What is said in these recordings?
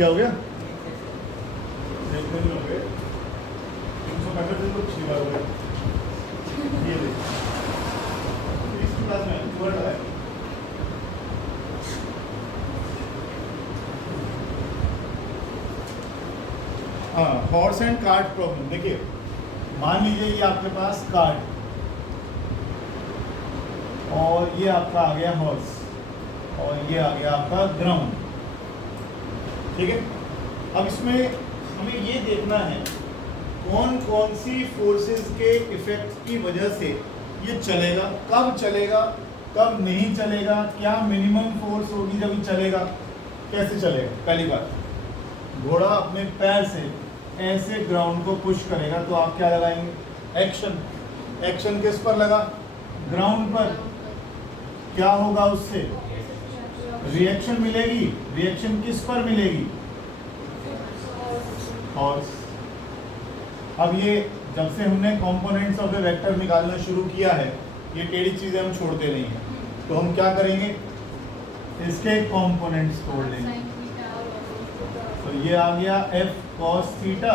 क्या हो गया? देखने नहीं हो गए 365 दिन तो पिछली बार हो गए। ये देखो इस क्लास में वर्ड है। हाँ, हॉर्स एंड कार्ट प्रॉब्लम। देखिए मान लीजिए ये आपके पास कार्ट और ये आपका आ गया हॉर्स और ये आ गया आपका ग्राउंड, ठीक है। अब इसमें हमें ये देखना है कौन कौन सी फोर्सेस के इफेक्ट की वजह से ये चलेगा, कब चलेगा, कब नहीं चलेगा, क्या मिनिमम फोर्स होगी जब ये चलेगा, कैसे चलेगा। पहली बात, घोड़ा अपने पैर से ऐसे ग्राउंड को पुश करेगा तो आप क्या लगाएंगे? एक्शन। एक्शन किस पर लगा? ग्राउंड पर। क्या होगा उससे? रिएक्शन मिलेगी। रिएक्शन किस पर मिलेगी? हॉर्स। अब ये जब से हमने कंपोनेंट्स ऑफ द वेक्टर निकालना शुरू किया है, ये टेढ़ी चीजें हम छोड़ते नहीं हैं, तो हम क्या करेंगे? इसके कंपोनेंट्स तोड़ लेंगे। तो ये आ गया f cos थीटा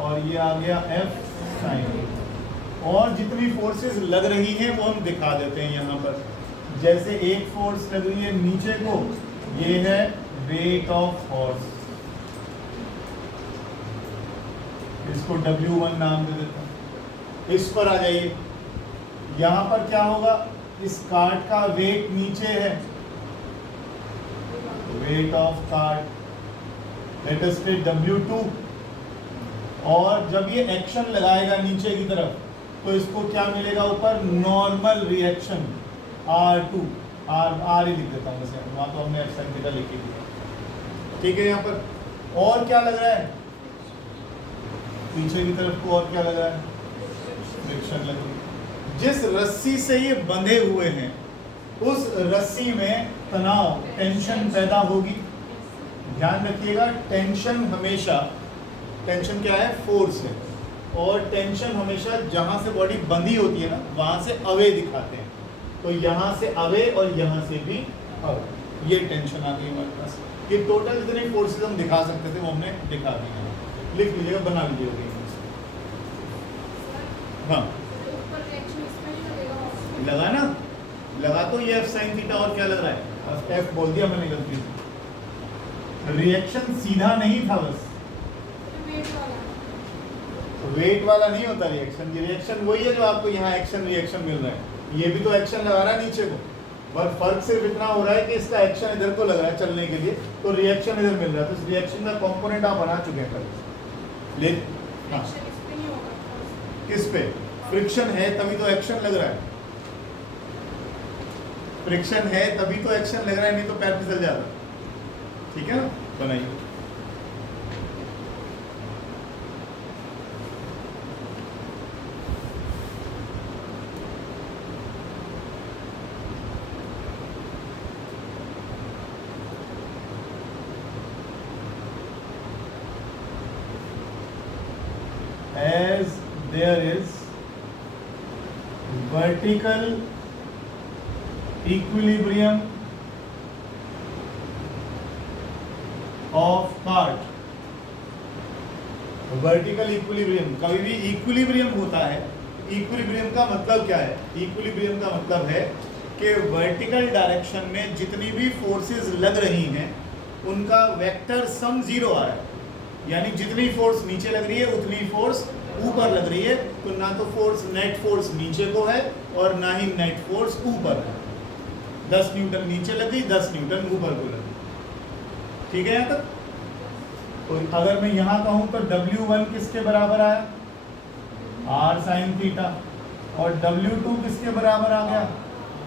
और ये आ गया f sin। और जितनी फोर्सेस लग रही हैं वो हम दिखा देते हैं यहाँ पर। जैसे एक फोर्स लग रही है नीचे को, ये है वेट ऑफ हॉर्स, इसको W1 नाम दे देता हूं। इस पर आ जाइए, यहाँ पर क्या होगा? इस कार्ट का वेट नीचे है, weight of cart let us से W2। और जब ये एक्शन लगाएगा नीचे की तरफ तो इसको क्या मिलेगा? ऊपर नॉर्मल रिएक्शन R2, R ही लिख देता हूँ वैसे, वहाँ तो हमने f sin थीटा लिख ही दिया, ठीक है। यहाँ पर और क्या लग रहा है? पीछे की तरफ को और क्या लग रहा है? फ्रिक्शन लग रही है। जिस रस्सी से ये बंधे हुए हैं उस रस्सी में तनाव, टेंशन पैदा होगी। ध्यान रखिएगा, टेंशन हमेशा, टेंशन क्या है? फोर्स है, और टेंशन हमेशा जहां से बॉडी बंधी होती है ना वहां से अवे दिखाते हैं। तो यहाँ से अवे और यहाँ से भी अवे, ये टेंशन आ गई हमारे पास। ये टोटल जितनी फोर्सेस हम दिखा सकते थे वो हमने दिखा दी है। लिख लीजिएगा, बना लीजिएगा। हाँ लगा ना, लगा तो ये f sin थीटा और क्या लग रहा है? f बोल दिया मैंने गलती से। रिएक्शन सीधा नहीं था, बस वेट वाला नहीं होता रिएक्शन। ये रिएक्शन वही है जो आपको यहाँ एक्शन रिएक्शन मिल रहा है। ये भी तो एक्शन लगा रहा है नीचे को, पर फर्क सिर्फ इतना हो रहा है कि इसका एक्शन इधर को लग रहा है चलने के लिए, तो रिएक्शन इधर मिल रहा है। तो इस रिएक्शन का कंपोनेंट आप बना चुके हैं पहले। हाँ, किस पे? फ्रिक्शन है तभी तो एक्शन लग रहा है। फ्रिक्शन है तभी तो एक्शन लग रहा है, नहीं तो पैर फिसल जाता। ठीक है ना, बनाइए। As there is vertical equilibrium of cart, vertical equilibrium, कभी भी इक्विलिब्रियम होता है। इक्विलिब्रियम का मतलब क्या है? इक्विलिब्रियम का मतलब है कि वर्टिकल डायरेक्शन में जितनी भी फोर्सेस लग रही हैं उनका वेक्टर सम जीरो आ रहा है। यानी जितनी फोर्स नीचे लग रही है उतनी फोर्स ऊपर लग रही है। तो ना तो फोर्स, नेट फोर्स नीचे को है और ना ही नेट फोर्स ऊपर है। 10 न्यूटन नीचे लगी, 10 न्यूटन ऊपर को लगी। ठीक है यहाँ तक? तो अगर मैं यहाँ कहूँ तो W1 किसके बराबर आया? R sin theta. और W2 किसके बराबर आ गया?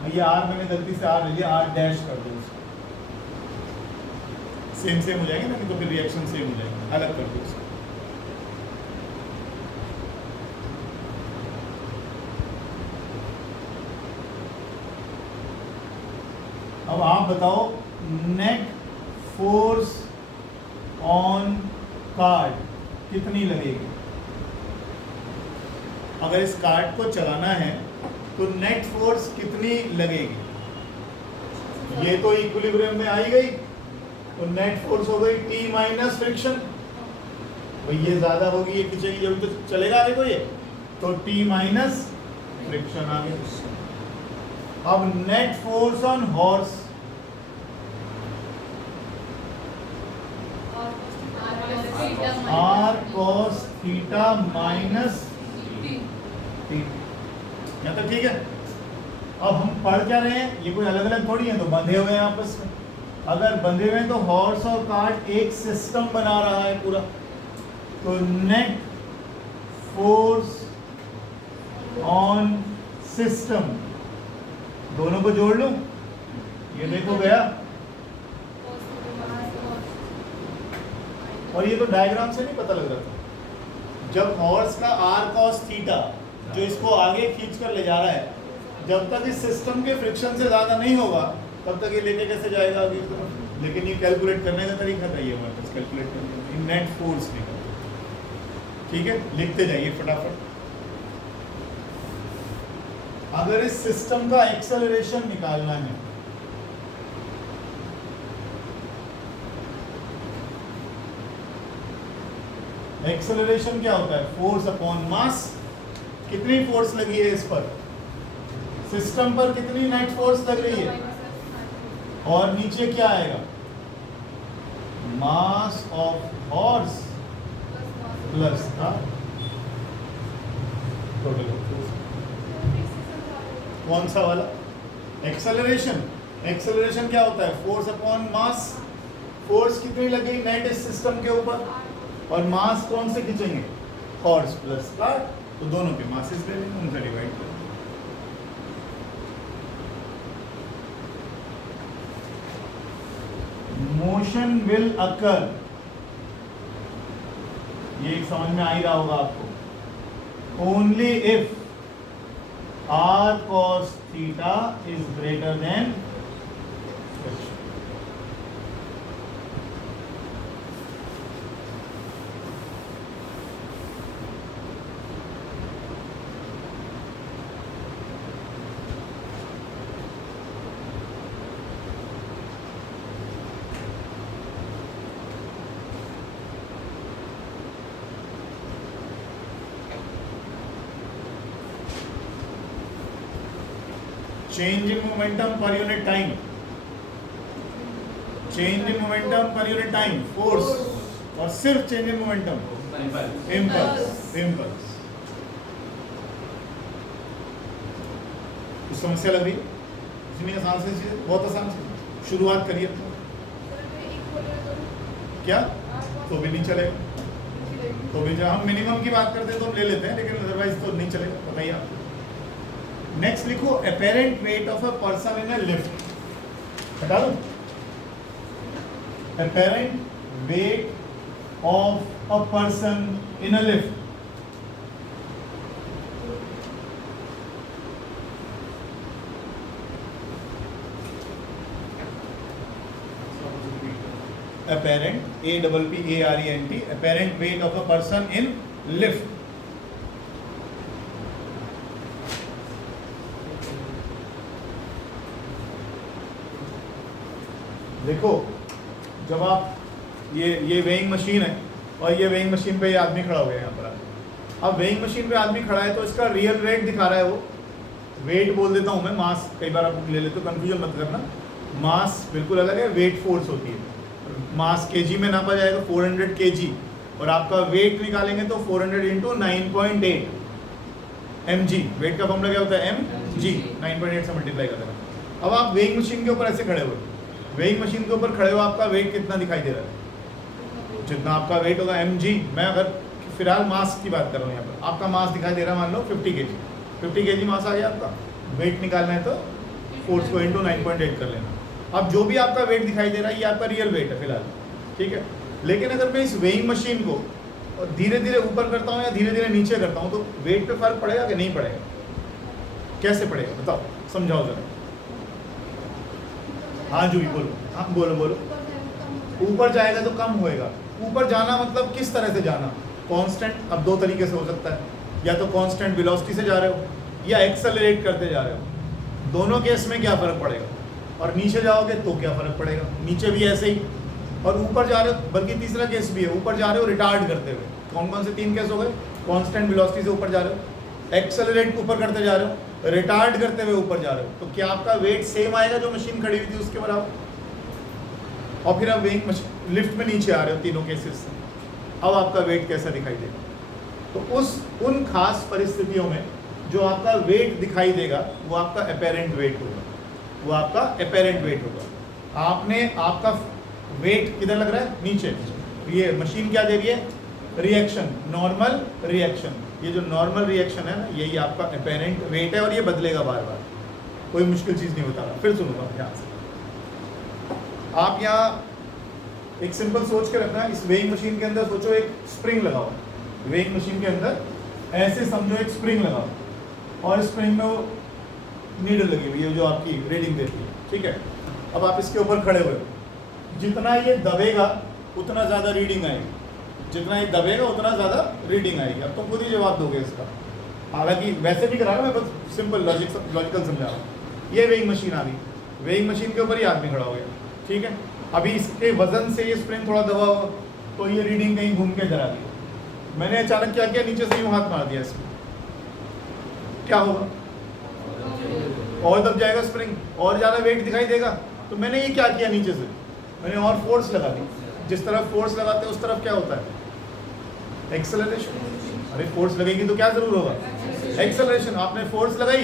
ये R मैंने गलती से R ले लिया, R डैश कर दो उसको। सेम हो जाएंगे ना, तो फिर रिएक्शन सेम हो जाएगा, अलग कर दो उसको। अब आप बताओ, नेट फोर्स ऑन कार्ड कितनी लगेगी? अगर इस कार्ड को चलाना है तो नेट फोर्स कितनी लगेगी? ये तो इक्विलिब्रियम में आई गई, तो नेट फोर्स हो गई T माइनस फ्रिक्शन, भाई ये ज्यादा होगी, ये खींचेगी जब तो चलेगा आगे को ये, तो T माइनस फ्रिक्शन आ गया। अब net force on horse, R cos theta minus T, यहाँ तक ठीक है। अब हम पढ़ क्या रहे हैं, ये कोई अलग अलग थोड़ी है, तो बंधे हुए हैं आपस में। अगर बंधे हुए हैं तो हॉर्स और कार्ट एक सिस्टम बना रहा है पूरा, तो नेट फोर्स ऑन सिस्टम, दोनों को जोड़ लूं, ये देखो गया। और ये तो डायग्राम से नहीं पता लग रहा था, जब हॉर्स का R cos थीटा जो इसको आगे खींच कर ले जा रहा है, जब तक इस सिस्टम के फ्रिक्शन से ज़्यादा नहीं होगा तब तक ये लेके कैसे जाएगा आगे की तरफ। लेकिन ये कैलकुलेट करने का तरीका था, ये हमारे पास कैलकुलेट करने का नेट फोर्स निकल। ठीक है, लिखते जाइए फटाफट। अगर इस सिस्टम का एक्सेलरेशन निकालना है, एक्सेलरेशन क्या होता है, फोर्स अपॉन मास। कितनी फोर्स लगी है इस पर, सिस्टम पर कितनी नेट फोर्स लग रही है, और नीचे क्या आएगा, मास ऑफ हॉर्स प्लस का टोटल फोर्स। कौन सा वाला, एक्सेलरेशन। एक्सेलरेशन क्या होता है, फोर्स अपॉन मास। फोर्स कितनी लगी नेट इस सिस्टम के ऊपर, और मास कौन से खींचेंगे, हॉर्स प्लस कार्ट, तो दोनों के मासेस ले लेंगे, उनसे डिवाइड करेंगे। मोशन विल अकर, ये समझ में आ ही रहा होगा आपको, only if R cos theta is greater than friction. Change in momentum per unit time, change in momentum per unit time, force, और सिर्फ change in momentum, impulse. Impulse कुछ समस्या लग रही है इसमें, आसान से चीज, बहुत आसान से शुरुआत करिए। क्या, तो भी नहीं चलेगा, तो भी जब हम मिनिमम की बात करते हैं तो हम ले लेते हैं, लेकिन अदरवाइज तो नहीं चलेगा, बताइए आप। नेक्स्ट लिखो, apparent weight of a person in a lift, हटा दो, apparent weight of a person in a lift. apparent, APPARENT, apparent weight of a person in lift। देखो, जब आप ये वेइंग मशीन है, और ये वेइंग मशीन पे ये आदमी खड़ा हो गया यहाँ पर। अब वेइंग मशीन पे आदमी खड़ा है तो इसका रियल वेट दिखा रहा है, वो वेट बोल देता हूँ मैं, मास कई बार आप ले लेते हो, कंफ्यूजन मत करना। मास बिल्कुल अलग है, वेट फोर्स होती है। मास केजी में नापा जाएगा 400 केजी, और आपका वेट निकालेंगे तो 400 इंटू 9.8 mg। वेट का फॉर्मूला क्या होता है, mg, 9.8 से मल्टीप्लाई कर देना। अब आप वेइंग मशीन के ऊपर ऐसे खड़े हुए, वेइंग मशीन के ऊपर खड़े हो, आपका वेट कितना दिखाई दे रहा है, जितना आपका वेट होगा mg। मैं अगर फिलहाल मास की बात कर रहा हूँ यहाँ पर, आपका मास दिखाई दे रहा है मान लो 50 केजी, 50 केजी मास आ गया आपका। वेट निकालना है तो फोर्स को इंटू 9.8 कर लेना। अब जो भी आपका वेट दिखाई दे रहा है ये आपका रियल वेट है फिलहाल, ठीक है। लेकिन अगर मैं इस वेइंग मशीन को धीरे धीरे ऊपर करता हूँ या धीरे धीरे नीचे करता हूँ, तो वेट पे फर्क पड़ेगा कि नहीं पड़ेगा, कैसे पड़ेगा बताओ, समझाओ जरा। हाँ जूही बोलो, हाँ बोलो बोलो। ऊपर जाएगा तो कम होएगा। ऊपर जाना मतलब किस तरह से जाना, कांस्टेंट। अब दो तरीके से हो सकता है, या तो कांस्टेंट वेलोसिटी से जा रहे हो या एक्सेलरेट करते जा रहे हो। दोनों केस में क्या फ़र्क पड़ेगा, और नीचे जाओगे तो क्या फ़र्क पड़ेगा, नीचे भी ऐसे ही और ऊपर जा रहे हो, बल्कि तीसरा केस भी है, ऊपर जा रहे हो रिटार्ड करते हुए। कौन कौन से 3 केस हो गए? कांस्टेंट वेलोसिटी से ऊपर जा रहे हो, एक्सेलरेट ऊपर करते जा रहे हो, रिटार्ड करते हुए ऊपर जा रहे हो, तो क्या आपका वेट सेम आएगा जो मशीन खड़ी हुई थी उसके बराबर? और फिर आप लिफ्ट में नीचे आ रहे हो तीनों केसेस से, अब आपका वेट कैसा दिखाई देगा? तो उन खास परिस्थितियों में जो आपका वेट दिखाई देगा वो आपका अपेरेंट वेट होगा, वो आपका अपेरेंट वेट होगा। आपका वेट किधर लग रहा है? नीचे। ये मशीन क्या दे रही है? Reaction, normal reaction. ये जो नॉर्मल रिएक्शन है ना, यही आपका अपेरेंट वेट है और ये बदलेगा बार बार, कोई मुश्किल चीज़ नहीं बता रहा। फिर सुनूंगा ध्यान से। आप यहाँ एक सिंपल सोच के रखना, इस वेइंग मशीन के अंदर सोचो एक स्प्रिंग लगाओ, वेइंग मशीन के अंदर ऐसे समझो एक स्प्रिंग लगाओ, और स्प्रिंग में वो नीडल लगी हुई है जो आपकी रीडिंग देती है, ठीक है। अब आप इसके ऊपर खड़े हुए हो, जितना ये दबेगा उतना ज़्यादा रीडिंग आएगी, जितना ये दबेगा उतना ज़्यादा रीडिंग आएगी। अब तुम खुद ही जवाब दोगे इसका, हालांकि वैसे नहीं करा रहा मैं, बस सिंपल लॉजिकल समझा रहा हूँ। ये वेइंग मशीन आ गई, वेइंग मशीन के ऊपर ही आदमी खड़ा हो गया, ठीक है। अभी इसके वजन से ये स्प्रिंग थोड़ा दबा हुआ, तो ये रीडिंग कहीं घूम के जरा दी। मैंने अचानक क्या किया, नीचे से यूँ हाथ मार दिया इसमें, क्या होगा? और दब जाएगा स्प्रिंग, और ज़्यादा वेट दिखाई देगा। तो मैंने ये क्या किया, नीचे से मैंने और फोर्स लगा दी। जिस तरफ फोर्स लगाते हैं उस तरफ क्या होता है? एक्सेलरेशन। अरे फोर्स लगेगी तो क्या जरूर होगा? एक्सेलरेशन। आपने फोर्स लगाई,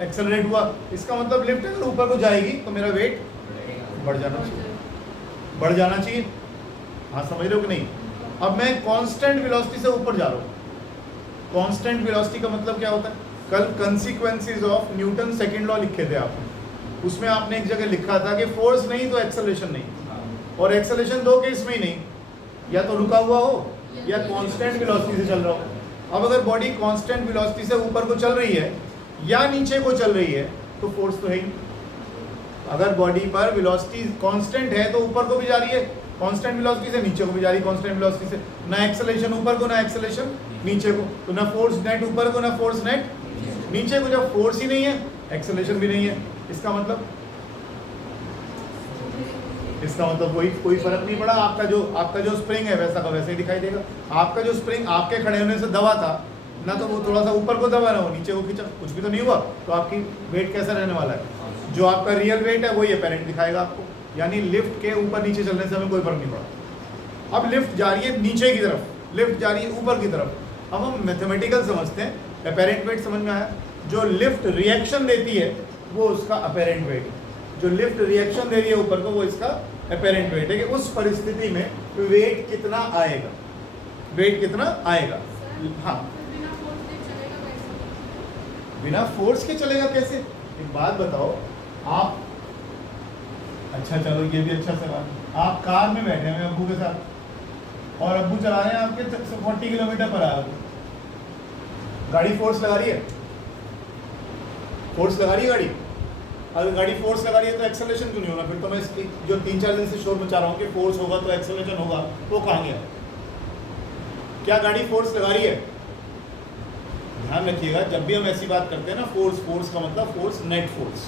एक्सेलरेट हुआ, इसका मतलब लिफ्ट अगर ऊपर को जाएगी तो मेरा वेट बढ़ जाना चाहिए, बढ़ जाना चाहिए। हाँ, समझ रहे हो कि नहीं? अब मैं कांस्टेंट वेलोसिटी से ऊपर जा रहा हूँ। कांस्टेंट वेलोसिटी का मतलब क्या होता है? कल consequences of Newton second law लिखे थे आपने, उसमें आपने एक जगह लिखा था कि फोर्स नहीं तो एक्सेलरेशन नहीं, और एक्सेलरेशन दो केस में ही नहीं, या तो रुका हुआ हो या कांस्टेंट वेलोसिटी से चल रहा हो। अब अगर बॉडी कांस्टेंट वेलोसिटी से ऊपर को चल रही है या नीचे को चल रही है तो फोर्स तो है ही। अगर बॉडी पर वेलोसिटी कांस्टेंट है तो ऊपर को भी जा रही है कांस्टेंट वेलोसिटी से, नीचे को भी जा रही है कांस्टेंट वेलोसिटी से। ना एक्सेलरेशन ऊपर को ना एक्सेलरेशन नीचे को, तो ना फोर्स नेट ऊपर को ना फोर्स नेट नीचे को। जब फोर्स ही नहीं है एक्सेलरेशन भी नहीं है, इसका मतलब कोई फर्क नहीं पड़ा। आपका जो स्प्रिंग है वैसा का वैसे ही दिखाई देगा। आपका जो स्प्रिंग आपके खड़े होने से दबा था ना, तो वो थोड़ा सा ऊपर को दबा ना हो, नीचे को खींचा, कुछ भी तो नहीं हुआ, तो आपकी वेट कैसा रहने वाला है? जो आपका रियल वेट है वही अपेरेंट दिखाएगा आपको। यानी लिफ्ट के ऊपर नीचे चलने से हमें कोई फर्क नहीं पड़ा। अब लिफ्ट जा रही है नीचे की तरफ, लिफ्ट जा रही है ऊपर की तरफ। अब हम मैथमेटिकल समझते हैं, अपेरेंट वेट समझ में आया। जो लिफ्ट रिएक्शन देती है वो उसका अपेरेंट वेट है, जो लिफ्ट रिएक्शन दे रही है ऊपर को वो इसका अपेरेंट वेट है। कि उस परिस्थिति में वेट कितना आएगा, वेट कितना आएगा। हाँ, बिना फोर्स के चलेगा कैसे? एक बात बताओ आप, अच्छा चलो ये भी अच्छा सवाल। आप कार में बैठे हैं अब्बू के साथ और अब्बू चला रहे हैं आपके 40 किलोमीटर पर आवर, गाड़ी फोर्स लगा रही है, फोर्स लगा रही है गाड़ी। अगर गाड़ी फोर्स लगा रही है तो एक्सेलरेशन क्यों नहीं होना? फिर तो मैं इसकी जो 3-4 दिन से शोर मचा रहा हूँ कि फोर्स होगा तो एक्सेलरेशन होगा, वो कहाँ गया? क्या गाड़ी फोर्स लगा रही है? ध्यान रखिएगा, जब भी हम ऐसी बात करते हैं ना, फोर्स का मतलब फोर्स नेट फोर्स,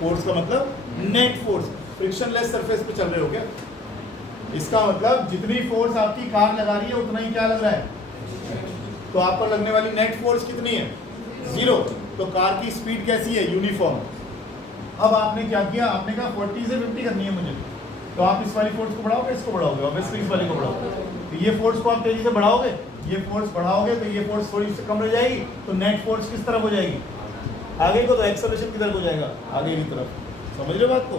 फोर्स का मतलब नेट फोर्स। फ्रिक्शनलेस सरफेस पे चल रहे हो क्या? इसका मतलब जितनी फोर्स आपकी कार लगा रही है उतना ही क्या लग रहा है? तो आप पर लगने वाली नेट फोर्स कितनी है? 0। तो कार की स्पीड कैसी है? यूनिफॉर्म। अब आपने क्या किया, आपने कहा 40 से 50 करनी है मुझे, तो आप इस वाली फोर्स को बढ़ाओगे, इसको बढ़ाओगे, ऑब्वियसली इस वाली को बढ़ाओगे। तो ये फोर्स को आप तेजी से बढ़ाओगे, ये फोर्स बढ़ाओगे तो ये फोर्स थोड़ी सी कम रह जाएगी, तो नेट फोर्स किस तरफ हो जाएगी? आगे को। तो एक्सेलरेशन किधर को जाएगा? आगे की तरफ। समझ रहे हो बात को?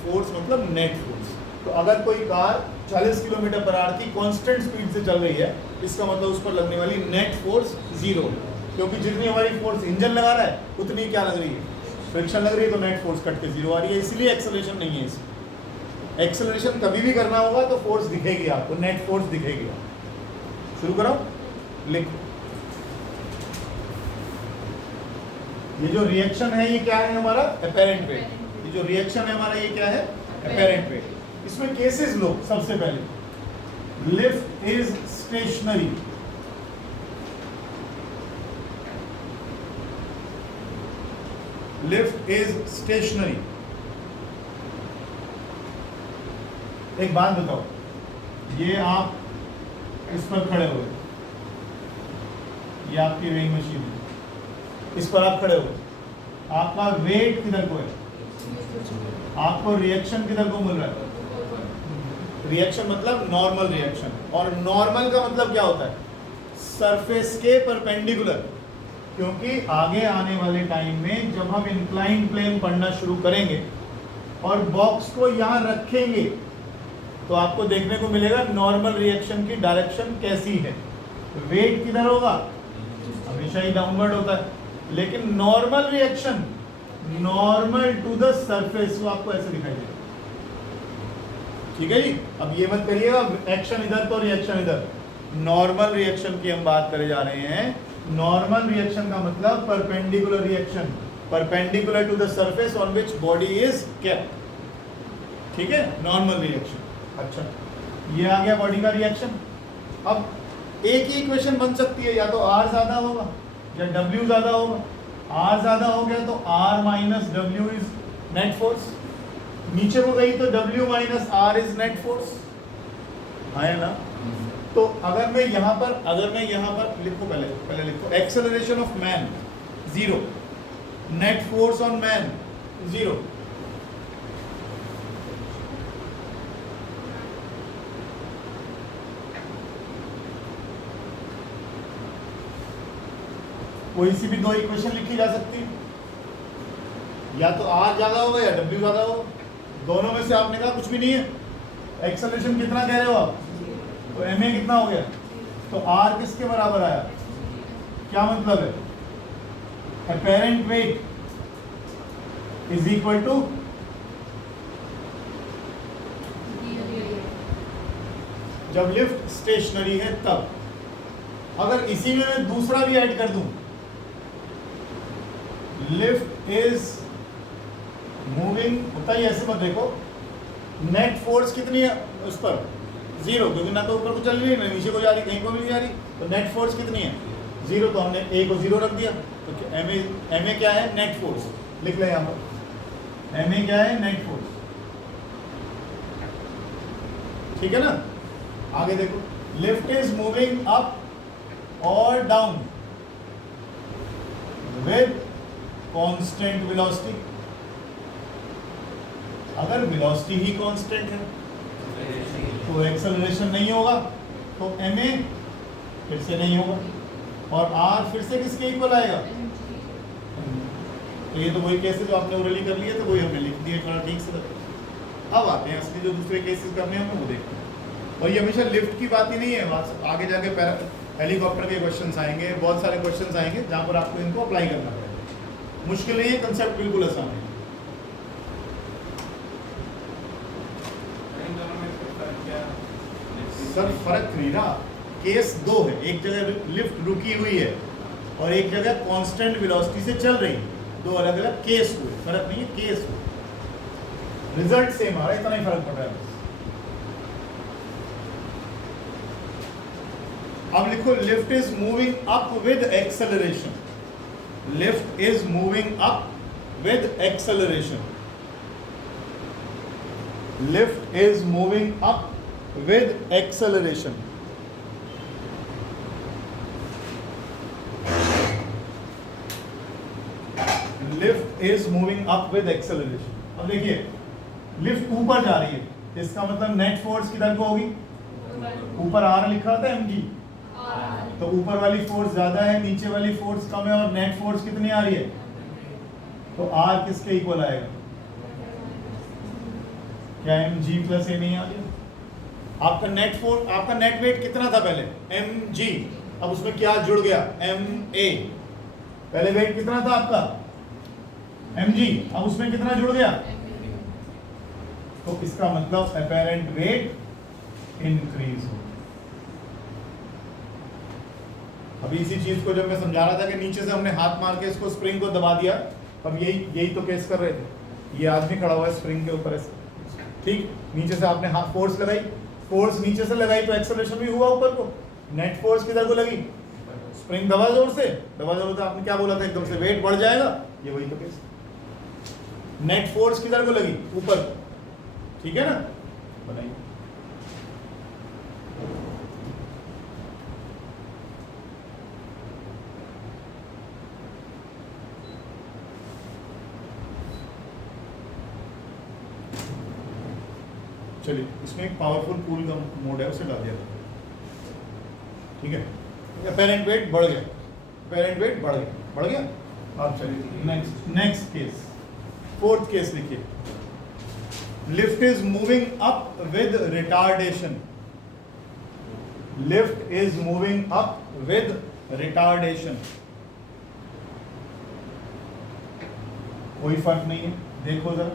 फोर्स मतलब नेट फोर्स। तो अगर कोई कार 40 किलोमीटर पर आवर की कांस्टेंट स्पीड से चल रही है, इसका मतलब उस पर लगने वाली नेट फोर्स 0, क्योंकि जितनी हमारी फोर्स इंजन लगा रहा है उतनी क्या लग रही है? फ्रिक्शन लग रही है, तो नेट फोर्स कट के 0 आ रही है, इसलिए एक्सेलरेशन नहीं है इसमें। एक्सेलरेशन कभी भी करना होगा तो फोर्स दिखेगी आपको, नेट फोर्स दिखेगी। शुरू करो, लिखो। ये जो रिएक्शन है ये क्या है हमारा? Apparent wait. ये जो रिएक्शन है हमारा ये क्या है? Apparent wait. इसमें केसेस लो। सबसे पहले lift is stationary, lift is stationary. एक बात बताओ, ये आप इस पर खड़े हुए, ये आपकी वेइंग मशीन है, इस पर आप खड़े हो, आपका वेट किधर को है, आपको रिएक्शन किधर को मिल रहा है? रिएक्शन मतलब नॉर्मल रिएक्शन, और नॉर्मल का मतलब क्या होता है? सरफेस के परपेंडिकुलर। क्योंकि आगे आने वाले टाइम में जब हम इंक्लाइंड प्लेन पढ़ना शुरू करेंगे और बॉक्स को यहाँ रखेंगे तो आपको देखने को मिलेगा नॉर्मल रिएक्शन की डायरेक्शन कैसी है। वेट किधर होगा? हमेशा ही डाउनवर्ड होता है, लेकिन normal reaction normal to the surface वो आपको ऐसे दिखाई देगा। ठीक है जी। अब ये मत करिएगा एक्शन इधर तो रिएक्शन इधर। नॉर्मल रिएक्शन की हम बात करे जा रहे हैं। नॉर्मल रिएक्शन का मतलब perpendicular reaction, perpendicular to the surface on which body is kept. ठीक है, नॉर्मल रिएक्शन। अच्छा, ये आ गया बॉडी का रिएक्शन। अब एक ही इक्वेशन बन सकती है, या तो R ज्यादा होगा या W ज्यादा होगा। R ज्यादा हो गया तो R minus W is net force, नीचे को गई तो W minus R is net force, है ना। तो अगर मैं यहाँ पर लिखो, पहले लिखो acceleration of man 0, net force on man 0। कोई सी भी दो इक्वेशन लिखी जा सकती है, या तो R ज्यादा होगा या W ज्यादा होगा। दोनों में से आपने कहा कुछ भी नहीं है। एक्सेलरेशन कितना कह रहे हो आप? तो ma कितना हो गया? तो R किसके बराबर आया? क्या मतलब है? Apparent weight is equal to जब लिफ्ट स्टेशनरी है तब। अगर इसी में मैं दूसरा भी ऐड कर दूं, लिफ्ट इज मूविंग, होता ही ऐसे मत देखो, नेट फोर्स कितनी है उस पर? 0, क्योंकि ना तो ऊपर को चल रही है ना नीचे को जा रही, कहीं को भी नहीं जा रही। तो नेट फोर्स कितनी है? 0। तो हमने A को 0 रख दिया। तो ma क्या है? Net force. लिख ले यहाँ पर, ma क्या है? Net force. ठीक है ना। आगे देखो, लिफ्ट इज मूविंग अप और डाउन विद कांस्टेंट वेलोसिटी। अगर वेलोसिटी ही कांस्टेंट है तो एक्सेलरेशन नहीं होगा, तो ma फिर से नहीं होगा, और r फिर से किसके इक्वल आएगा? तो ये तो वही केस है जो आपने ओरली कर लिया, तो वही हमने लिख दिया थोड़ा ठीक से। अब आते हैं असली जो दूसरे केसेस करने हैं वो देखते हैं। और ये हमेशा लिफ्ट की बात ही नहीं है, आगे जाके हेलीकॉप्टर के क्वेश्चंस आएंगे, बहुत सारे क्वेश्चंस आएंगे जहाँ पर आपको इनको अप्लाई करना पड़ेगा। मुश्किल नहीं है, कंसेप्ट बिल्कुल आसान है। सर फर्क नहीं रहा, केस 2 है। एक जगह लिफ्ट रुकी हुई है और एक जगह कांस्टेंट वेलोसिटी से चल रही है। दो अलग अलग केस हुए, फर्क नहीं है, केस हुए, रिजल्ट सेम आ रहा है, इतना ही फर्क पड़ रहा है। अब लिखो, lift is moving up with acceleration. Lift is moving up with acceleration. Lift is moving up with acceleration। Lift is moving up with acceleration. अब देखिए, लिफ्ट ऊपर जा रही है, इसका मतलब नेट फोर्स किधर को होगी? ऊपर R लिखा था mg, तो ऊपर वाली फोर्स ज्यादा है, नीचे वाली फोर्स कम है, और नेट फोर्स कितनी आ रही है? तो R किसके इक्वल आएगा? क्या mg प्लस a नहीं आ रही? आपका नेट फोर्स, आपका नेट वेट कितना था पहले? mg। अब उसमें क्या जुड़ गया? ma। पहले वेट कितना था आपका? mg। अब उसमें कितना जुड़ गया? तो इसका मतलब अपेरेंट वेट इंक्रीज हो। अभी इसी चीज को जब मैं समझा रहा था कि नीचे से हमने हाथ मार के इसको स्प्रिंग को दबा दिया, अब यही तो केस कर रहे थे। ये आदमी खड़ा हुआ है स्प्रिंग के ऊपर ऐसे, ठीक, नीचे से आपने हाथ फोर्स लगाई, फोर्स नीचे से लगाई तो एक्सेलरेशन भी हुआ ऊपर को। नेट फोर्स किधर को लगी? स्प्रिंग दबा जोर से, आपने क्या बोला था? एकदम से वेट बढ़ जाएगा। ये वही तो केस, नेट फोर्स किधर को लगी? ऊपर। ठीक है ना, बनाइए। चलिए इसमें एक पावरफुल कूल का मोड है, उसे डाल दिया। ठीक है, अपेरेंट वेट बढ़ गया, अपेरेंट वेट बढ़ गया। आप चलिए नेक्स्ट केस, फोर्थ केस लिखिए। Lift is moving up with retardation, lift is moving up with retardation. कोई फर्क नहीं है, देखो जरा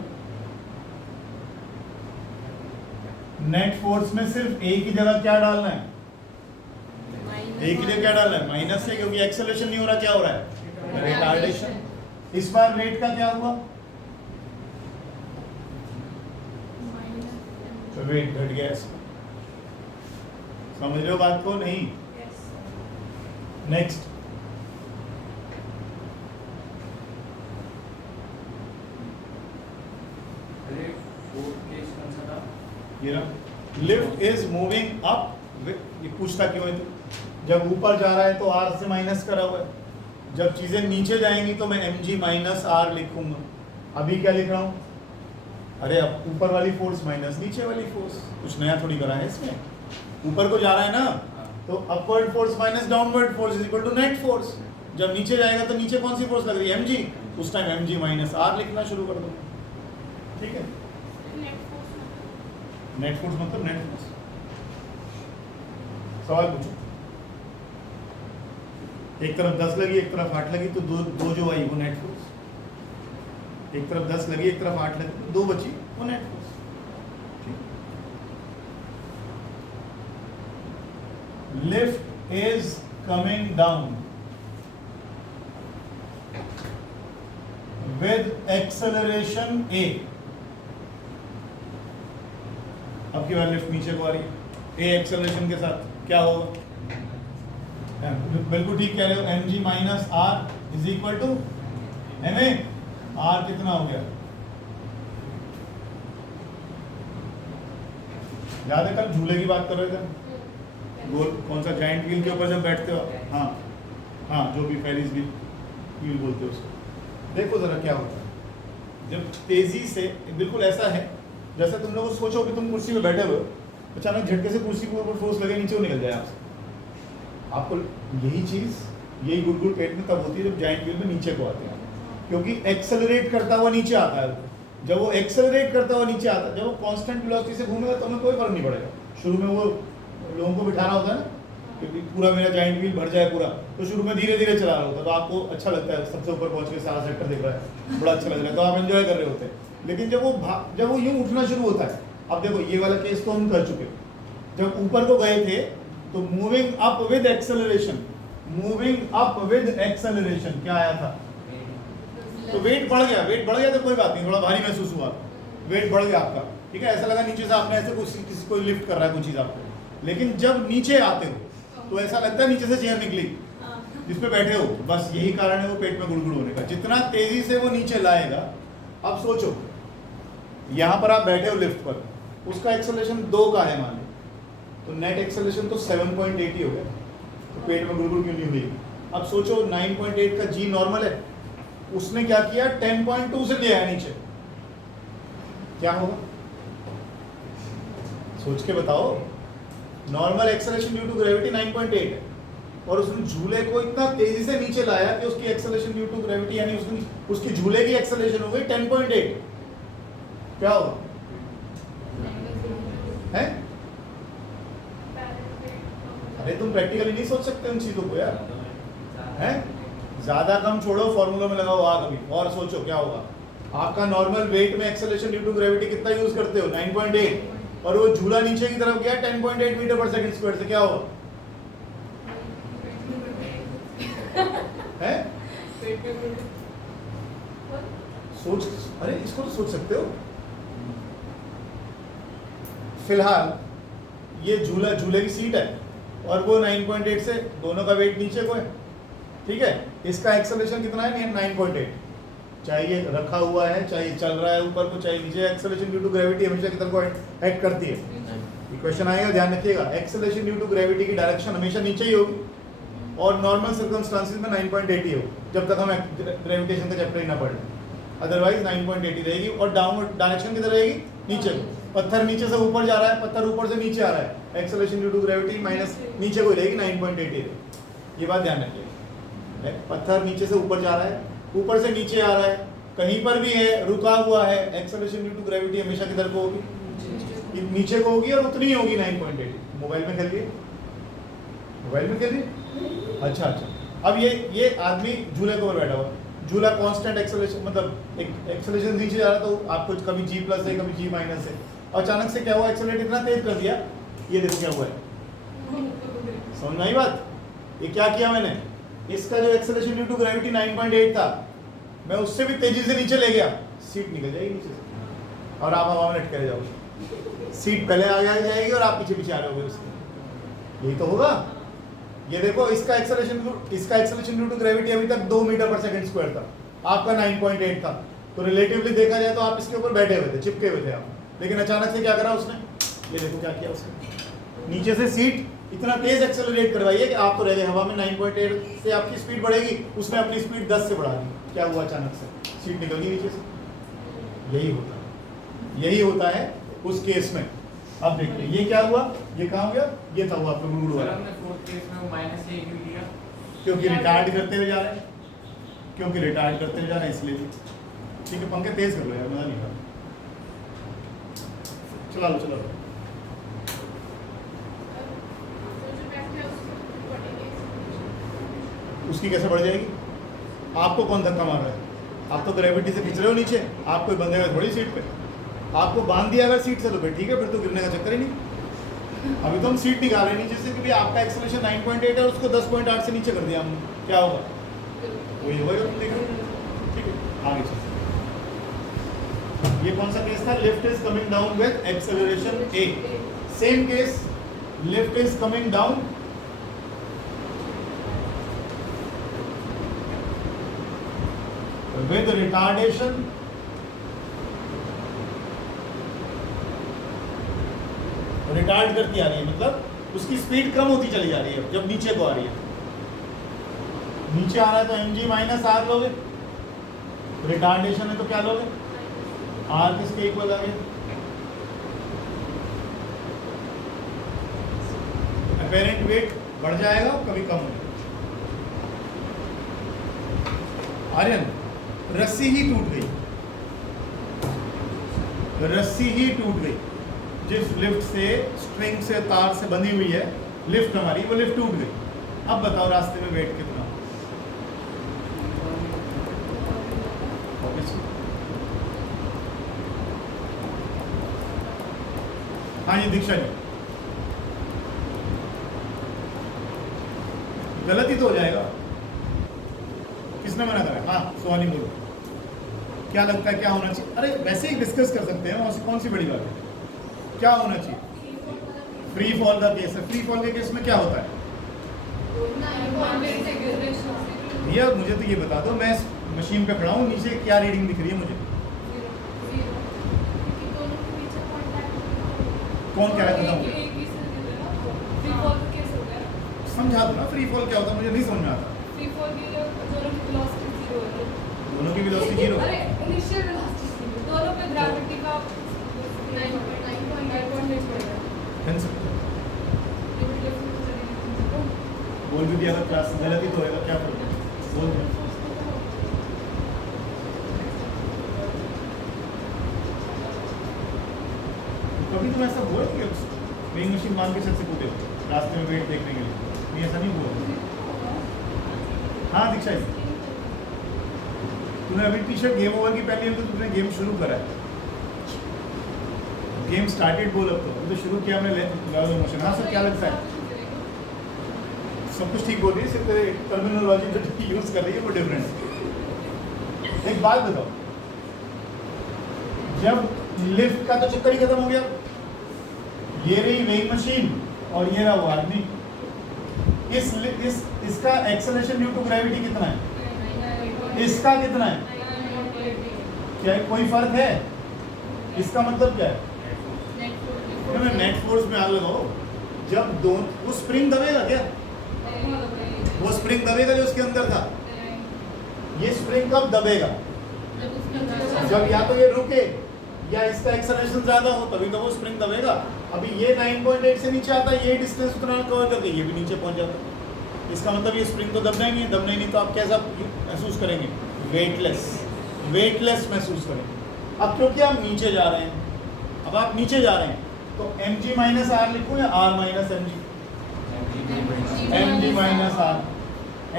नेट फोर्स में सिर्फ एक ही जगह क्या डालना है, एक ही जगह क्या डालना है, माइनस है, क्योंकि एक्सेलरेशन नहीं हो रहा, क्या हो रहा है, रिटार्डेशन। इस बार वेट का क्या हुआ, तो वेट घट गया इसका। समझ रहे हो बात को? नहीं। नेक्स्ट, ये लिफ्ट इज मूविंग अप, ये पूछता क्यों है? तो जब ऊपर जा रहा है तो आर से माइनस करा हुआ है, जब चीजें नीचे जाएंगी तो मैं mg माइनस आर लिखूंगा। अभी क्या लिख रहा हूं? अरे अब ऊपर वाली फोर्स माइनस नीचे वाली फोर्स, कुछ नया थोड़ी करा है इसमें। ऊपर को जा रहा है ना, तो upward force minus downward force is equal to net force. जब नीचे जाएगा तो नीचे कौन सी फोर्स लग रही है, mg, उस टाइम mg माइनस आर लिखना शुरू कर दो। ठीक है, नेट फोर्स मतलब नेट फोर्स। सवाल पूछो। एक तरफ 10 लगी, एक तरफ 8 लगी, तो दो जो आई वो नेट फोर्स। एक तरफ 10 लगी, एक तरफ 8 लगी, 2 बची, वो net force. Lift is coming down with acceleration a। अब की बार लिफ्ट नीचे को आ रही है, ए एक्सेलरेशन के साथ, क्या होगा? बिल्कुल ठीक कह रहे हो, mg minus R is equal to ma। R कितना हो गया, याद है कल झूले की बात कर रहे थे, गोल कौन सा, जाइंट व्हील के ऊपर जब बैठते हो, हाँ हाँ, जो भी फेरिस व्हील बोलते हो उसको। देखो जरा क्या होता है जब तेजी से, बिल्कुल ऐसा है जैसे तुम लोग सोचो कि तुम कुर्सी पे बैठे हुए हो, अचानक झटके से कुर्सी के ऊपर फोर्स लगे, नीचे निकल जाए आपसे। आपको यही चीज, यही गुड़गुड़ पेट में तब होती है जब जाइंट व्हील में नीचे को आते हैं, क्योंकि एक्सेलरेट करता हुआ नीचे आता है। जब वो एक्सेलरेट करता हुआ नीचे आता है, जब वो कांस्टेंट वेलोसिटी से घूमेगा तो हमें कोई फर्क नहीं पड़ेगा। शुरू में वो लोगों को बिठाना होता है ना, क्योंकि पूरा मेरा जाइंट व्हील भर जाए पूरा, तो शुरू में धीरे धीरे चला रहा होता है, तो आपको अच्छा लगता है, सबसे ऊपर पहुंच के सारा सेक्टर दिख रहा है, बड़ा अच्छा लग रहा है, तो आप एंजॉय कर रहे होते हैं। लेकिन जब वो यूं उठना शुरू होता है, अब देखो ये वाला केस तो हम कर चुके, जब ऊपर को गए थे तो moving up with acceleration, moving up with acceleration क्या आया था, तो वेट बढ़ गया, वेट बढ़ गया तो कोई बात नहीं, थोड़ा भारी महसूस हुआ, वेट बढ़ गया आपका, ठीक है, ऐसा लगा नीचे से आपने ऐसे किसी को लिफ्ट कर रहा है कोई चीज आपको। लेकिन जब नीचे आते हो तो ऐसा लगता है नीचे से चेयर निकली जिस पे बैठे हो, बस यही कारण है वो पेट में गुड़गुड़ होने का, जितना तेजी से वो नीचे लाएगा। अब सोचो यहाँ पर आप बैठे हो लिफ्ट पर, उसका एक्सेलरेशन 2 का है मान लो, तो नेट एक्सेलरेशन तो 7.8 ही हो गया, तो पेट में गुड़गुड़ क्यों नहीं हुई। अब सोचो 9.8 का जी नॉर्मल है, उसने क्या किया 10.2 से लिया है नीचे, क्या होगा सोच के बताओ। Normal acceleration due to gravity 9.8 है, और उसने झूले को इतना तेजी से नीचे लाया कि उसकी एक्सेलरेशन ड्यू टू ग्रेविटी यानी उसकी झूले की एक्सेलरेशन हो गई 10.8, क्या होगा है? अरे तुम प्रैक्टिकली नहीं सोच सकते उन चीजों को यार, हैं? ज्यादा कम छोड़ो, फॉर्मूला में लगाओ आ कभी और सोचो क्या होगा। आपका नॉर्मल वेट में एक्सेलरेशन ड्यू टू ग्रेविटी कितना यूज करते हो 9.8, और वो झूला नीचे की तरफ गया 10.8 मीटर पर सेकंड स्क्वायर से, क्या होगा है? सोच, अरे इसको तो सोच सकते हो। फिलहाल ये झूले की सीट है और वो 9.8 से दोनों का वेट नीचे को है, ठीक है, इसका एक्सेलरेशन कितना है 9.8, चाहे ये रखा हुआ है चाहे चल रहा है ऊपर को चाहे नीचे, एक्सेलरेशन ड्यू टू ग्रेविटी हमेशा किधर को एक्ट करती है। इक्वेशन आएगा ध्यान रखिएगा, एक्सेलरेशन ड्यू टू ग्रेविटी की डायरेक्शन हमेशा नीचे ही होगी, और नॉर्मल सर्कमस्टांसेस में 9.8 ही हो जब तक हम ग्रेविटेशन का चैप्टर ही ना पढ़े, अदरवाइज 9.8 ही रहेगी, और डाउनवर्ड डायरेक्शन किधर रहेगी नीचे को। पत्थर नीचे से ऊपर जा रहा है, पत्थर ऊपर से नीचे आ रहा है, acceleration due to gravity minus नीचे को रहेगी 9.88। ये बात ध्यान रखिए, पत्थर नीचे से ऊपर जा रहा है, ऊपर से नीचे आ रहा है, कहीं पर भी है रुका हुआ है, एक्सेलरेशन ड्यू टू ग्रेविटी हमेशा किधर को होगी, नीचे को होगी और उतनी ही होगी 9.8। मोबाइल में खेलिए, मोबाइल में खेलिए। अच्छा अच्छा, अब ये आदमी झूले के ऊपर बैठा हुआ, झूला कांस्टेंट एक्सेलरेशन मतलब एक्सेलरेशन नीचे जा रहा है, तो आपको कभी g प्लस है कभी g माइनस है, और अचानक से क्या हुआ, एक्सेलरेट इतना तेज कर दिया, ये देखो क्या हुआ है, समझ में आई बात। ये क्या किया मैंने, इसका जो एक्सेलरेशन ड्यू टू ग्रेविटी 9.8 था, मैं उससे भी तेजी से नीचे ले गया, सीट निकल जाएगी नीचे से और आप हवा में लटके जाओगे, सीट पहले आगे जाएगी और आप पीछे पीछे आ रहे होगे उसके, यही तो होगा। ये देखो इसका एक्सेलरेशन ड्यू टू ग्रेविटी अभी तक 2 मीटर पर सेकंड स्क्वायर था, आपका 9.8 था, तो रिलेटिवली देखा जाए तो आप इसके ऊपर बैठे हुए थे, चिपके हुए थे आप, लेकिन अचानक से क्या करा उसने, ये देखो क्या किया उसने, नीचे से सीट इतना तेज एक्सेलरेट करवाई है कि आप तो रह गए हवा में, 9.8 से आपकी स्पीड बढ़ेगी, उसने अपनी स्पीड 10 से बढ़ा दी, क्या हुआ अचानक से, सीट निकल गई नीचे से। यही होता है उस केस में। अब देखिए ये क्या हुआ, ये कहाँ हो गया, ये था हुआ आपका गुड वाला, क्योंकि रिटार्ड करते हुए जा रहे हैं, इसलिए। ठीक है, पंखे तेज कर लो यार, मजा नहीं आ रहा, चला लो। उसकी कैसे बढ़ जाएगी, आपको कौन धक्का मार रहा है, आप तो ग्रेविटी से खींच रहे हो नीचे, आप कोई बंधेगा थोड़ी सीट पे, आपको बांध दिया अगर सीट से तो फिर ठीक है, फिर तो गिरने का चक्कर ही नहीं। अभी तो हम सीट निकाल रहे हैं नीचे से, क्योंकि आपका एक्सेलरेशन 9.8 है, उसको 10.8 से नीचे कर दिया हमने, क्या होगा वही होगा तुम देख रहे हो। ठीक है, आगे चलते। ये कौन सा केस था, lift is coming down with acceleration a, same case, lift is coming down with retardation retard करती आ रही है, मतलब उसकी स्पीड कम होती चली जा रही है जब नीचे को आ रही है, नीचे आ रहा है तो mg माइनस आर लोगे, रिटार्डेशन है तो क्या लोगे, आर किसके इक्वल आ गया, अपेरेंट वेट बढ़ जाएगा कभी कम होगा। आर्यन, रस्सी ही टूट गई, जिस लिफ्ट से स्ट्रिंग से तार से बंधी हुई है लिफ्ट हमारी, वो लिफ्ट टूट गई। अब बताओ रास्ते में वेट कितना, हाँ जी दीक्षा जी, गलत ही तो हो जाएगा, किसने मना करा, हाँ सोहानी बोलो, क्या लगता है क्या होना चाहिए, अरे वैसे ही डिस्कस कर सकते हैं, कौन सी बड़ी बात है, क्या होना चाहिए, फ्री फॉल का केस है, फ्री फॉल के केस में क्या होता है भैया, मुझे तो ये बता दो, मैं मशीन पे खड़ा हूँ, नीचे क्या रीडिंग दिख रही है मुझे, कौन कह रहा था, समझा दो ना फ्री फॉल क्या होता है, मुझे नहीं समझ में आता। दोनों की वेलोसिटी जीरो, बोल भी दिया, क्लास गलत ही तो होगा, क्या बोल कभी तुम ऐसा बोल कि वेइंग मशीन मान के छत से कूदे रास्ते में वेट देखने के लिए, नहीं ऐसा नहीं हुआ। हाँ दीक्षा जी, तूने अभी टी शर्ट गेम ओवर की पहली, तो तुमने गेम शुरू करा है, गेम स्टार्टेड बोल, अब तो शुरू किया हमने मोशन। हाँ सर, क्या लगता है, सब कुछ ठीक बोल रही है, सिर्फ टर्मिनोलॉजी जो यूज कर रही है वो डिफरेंट है। एक बात बताओ, जब लिफ्ट का तो चक्कर ही खत्म हो गया, ये रही वेइंग मशीन और ये रहा वो आदमी, इसका एक्सेलरेशन ड्यू टू ग्रेविटी कितना है, इसका कितना है, क्या कोई फर्क है, इसका मतलब क्या है, नेट फोर्स में आग लगाओ, जब दोनों वो स्प्रिंग दबेगा क्या, वो स्प्रिंग दबेगा जो उसके अंदर था, ये स्प्रिंग कब दबेगा, जब या तो ये रुके या इसका एक्सेलरेशन ज्यादा हो तभी तो वो स्प्रिंग दबेगा। अभी ये 9.8 से नीचे आता है, ये डिस्टेंस उतना कवर करके ये भी नीचे पहुंच जाता है। इसका मतलब ये स्प्रिंग तो दबना ही नहीं है, दबना ही नहीं तो आप कैसा महसूस करेंगे? वेटलेस, वेटलेस महसूस करेंगे। अब क्योंकि आप नीचे जा रहे हैं, अब आप नीचे जा रहे हैं तो mg माइनस आर लिखूं या r minus mg? mg minus R,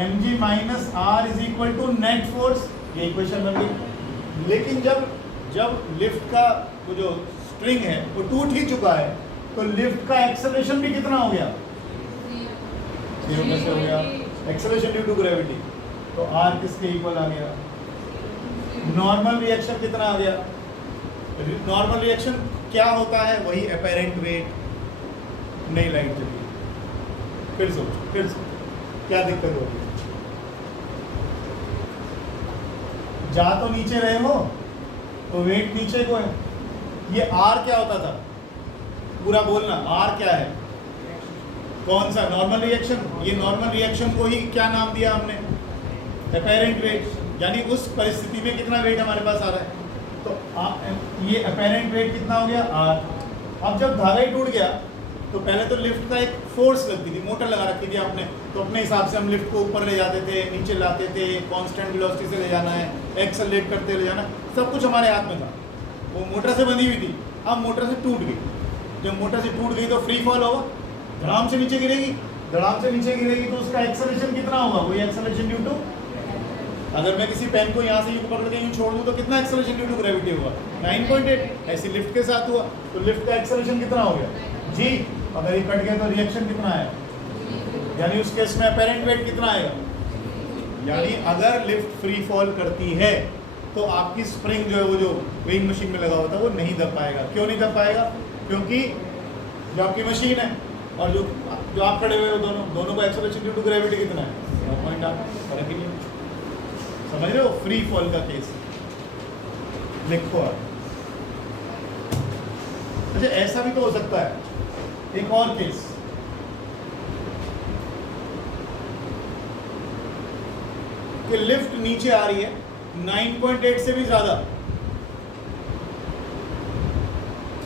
mg minus R is equal to net force, ये इक्वेशन बन गई। लेकिन जब लिफ्ट का वो जो स्ट्रिंग है वो टूट ही चुका है तो लिफ्ट का एक्सेलरेशन भी कितना हो गया? 0 कैसे हो गया? Acceleration due to gravity. तो r किसके इक्वल आ गया? नॉर्मल रिएक्शन कितना आ गया? नॉर्मल रिएक्शन क्या होता है? वही अपेरेंट वेट। नहीं लाइट चली, फिर सोचो क्या दिक्कत होगी? जा तो नीचे रहे हो तो वेट नीचे को है। ये आर क्या होता था? पूरा बोलना, आर क्या है? कौन सा? Normal reaction. ये नॉर्मल रिएक्शन को ही क्या नाम दिया हमने? Apparent wait. यानी उस परिस्थिति में कितना वेट हमारे पास आ रहा है, तो ये अपेरेंट वेट कितना हो गया? आर। अब जब धागा ही टूट गया तो पहले तो लिफ्ट का एक फोर्स लगती थी, मोटर लगा रखी थी आपने, तो अपने हिसाब से हम लिफ्ट को ऊपर ले जाते थे, नीचे लाते थे, कांस्टेंट वेलोसिटी से ले जाना है, एक्सेलरेट करते ले जाना, सब कुछ हमारे हाथ में था। वो मोटर से बंधी हुई थी। अब मोटर से टूट गई, जब मोटर से टूट गई तो फ्री फॉल होगा, धड़ाम से नीचे गिरेगी। धड़ाम से नीचे गिरेगी तो उसका एक्सेलरेशन कितना होगा? वही एक्सेलरेशन ड्यू टू, अगर मैं किसी पेन को यहाँ से यूं पकड़ के यूं छोड़ दूं तो कितना एक्सेलरेशन ड्यू टू ग्रेविटी होगा? 9.8। ऐसे लिफ्ट के साथ हुआ तो लिफ्ट का एक्सेलरेशन कितना हो गया? जी। अगर ये कट गया तो रिएक्शन कितना आया? यानी उस केस में अपेरेंट वेट कितना आएगा? यानी अगर लिफ्ट फ्री फॉल करती है तो आपकी स्प्रिंग जो है वो जो वेइंग मशीन में लगा होता है वो नहीं दब पाएगा। क्यों नहीं दब पाएगा? क्योंकि जो आपकी मशीन है और जो आप खड़े हुए हो, दोनों का एक्सेलरेशन ड्यू टू ग्रेविटी कितना है? 0.8। फर्क ही नहीं है। समझ रहे हो? फ्री फॉल का केस लिखो आप। अच्छा, ऐसा भी तो हो सकता है, एक और केस, कि लिफ्ट नीचे आ रही है 9.8 से भी ज्यादा।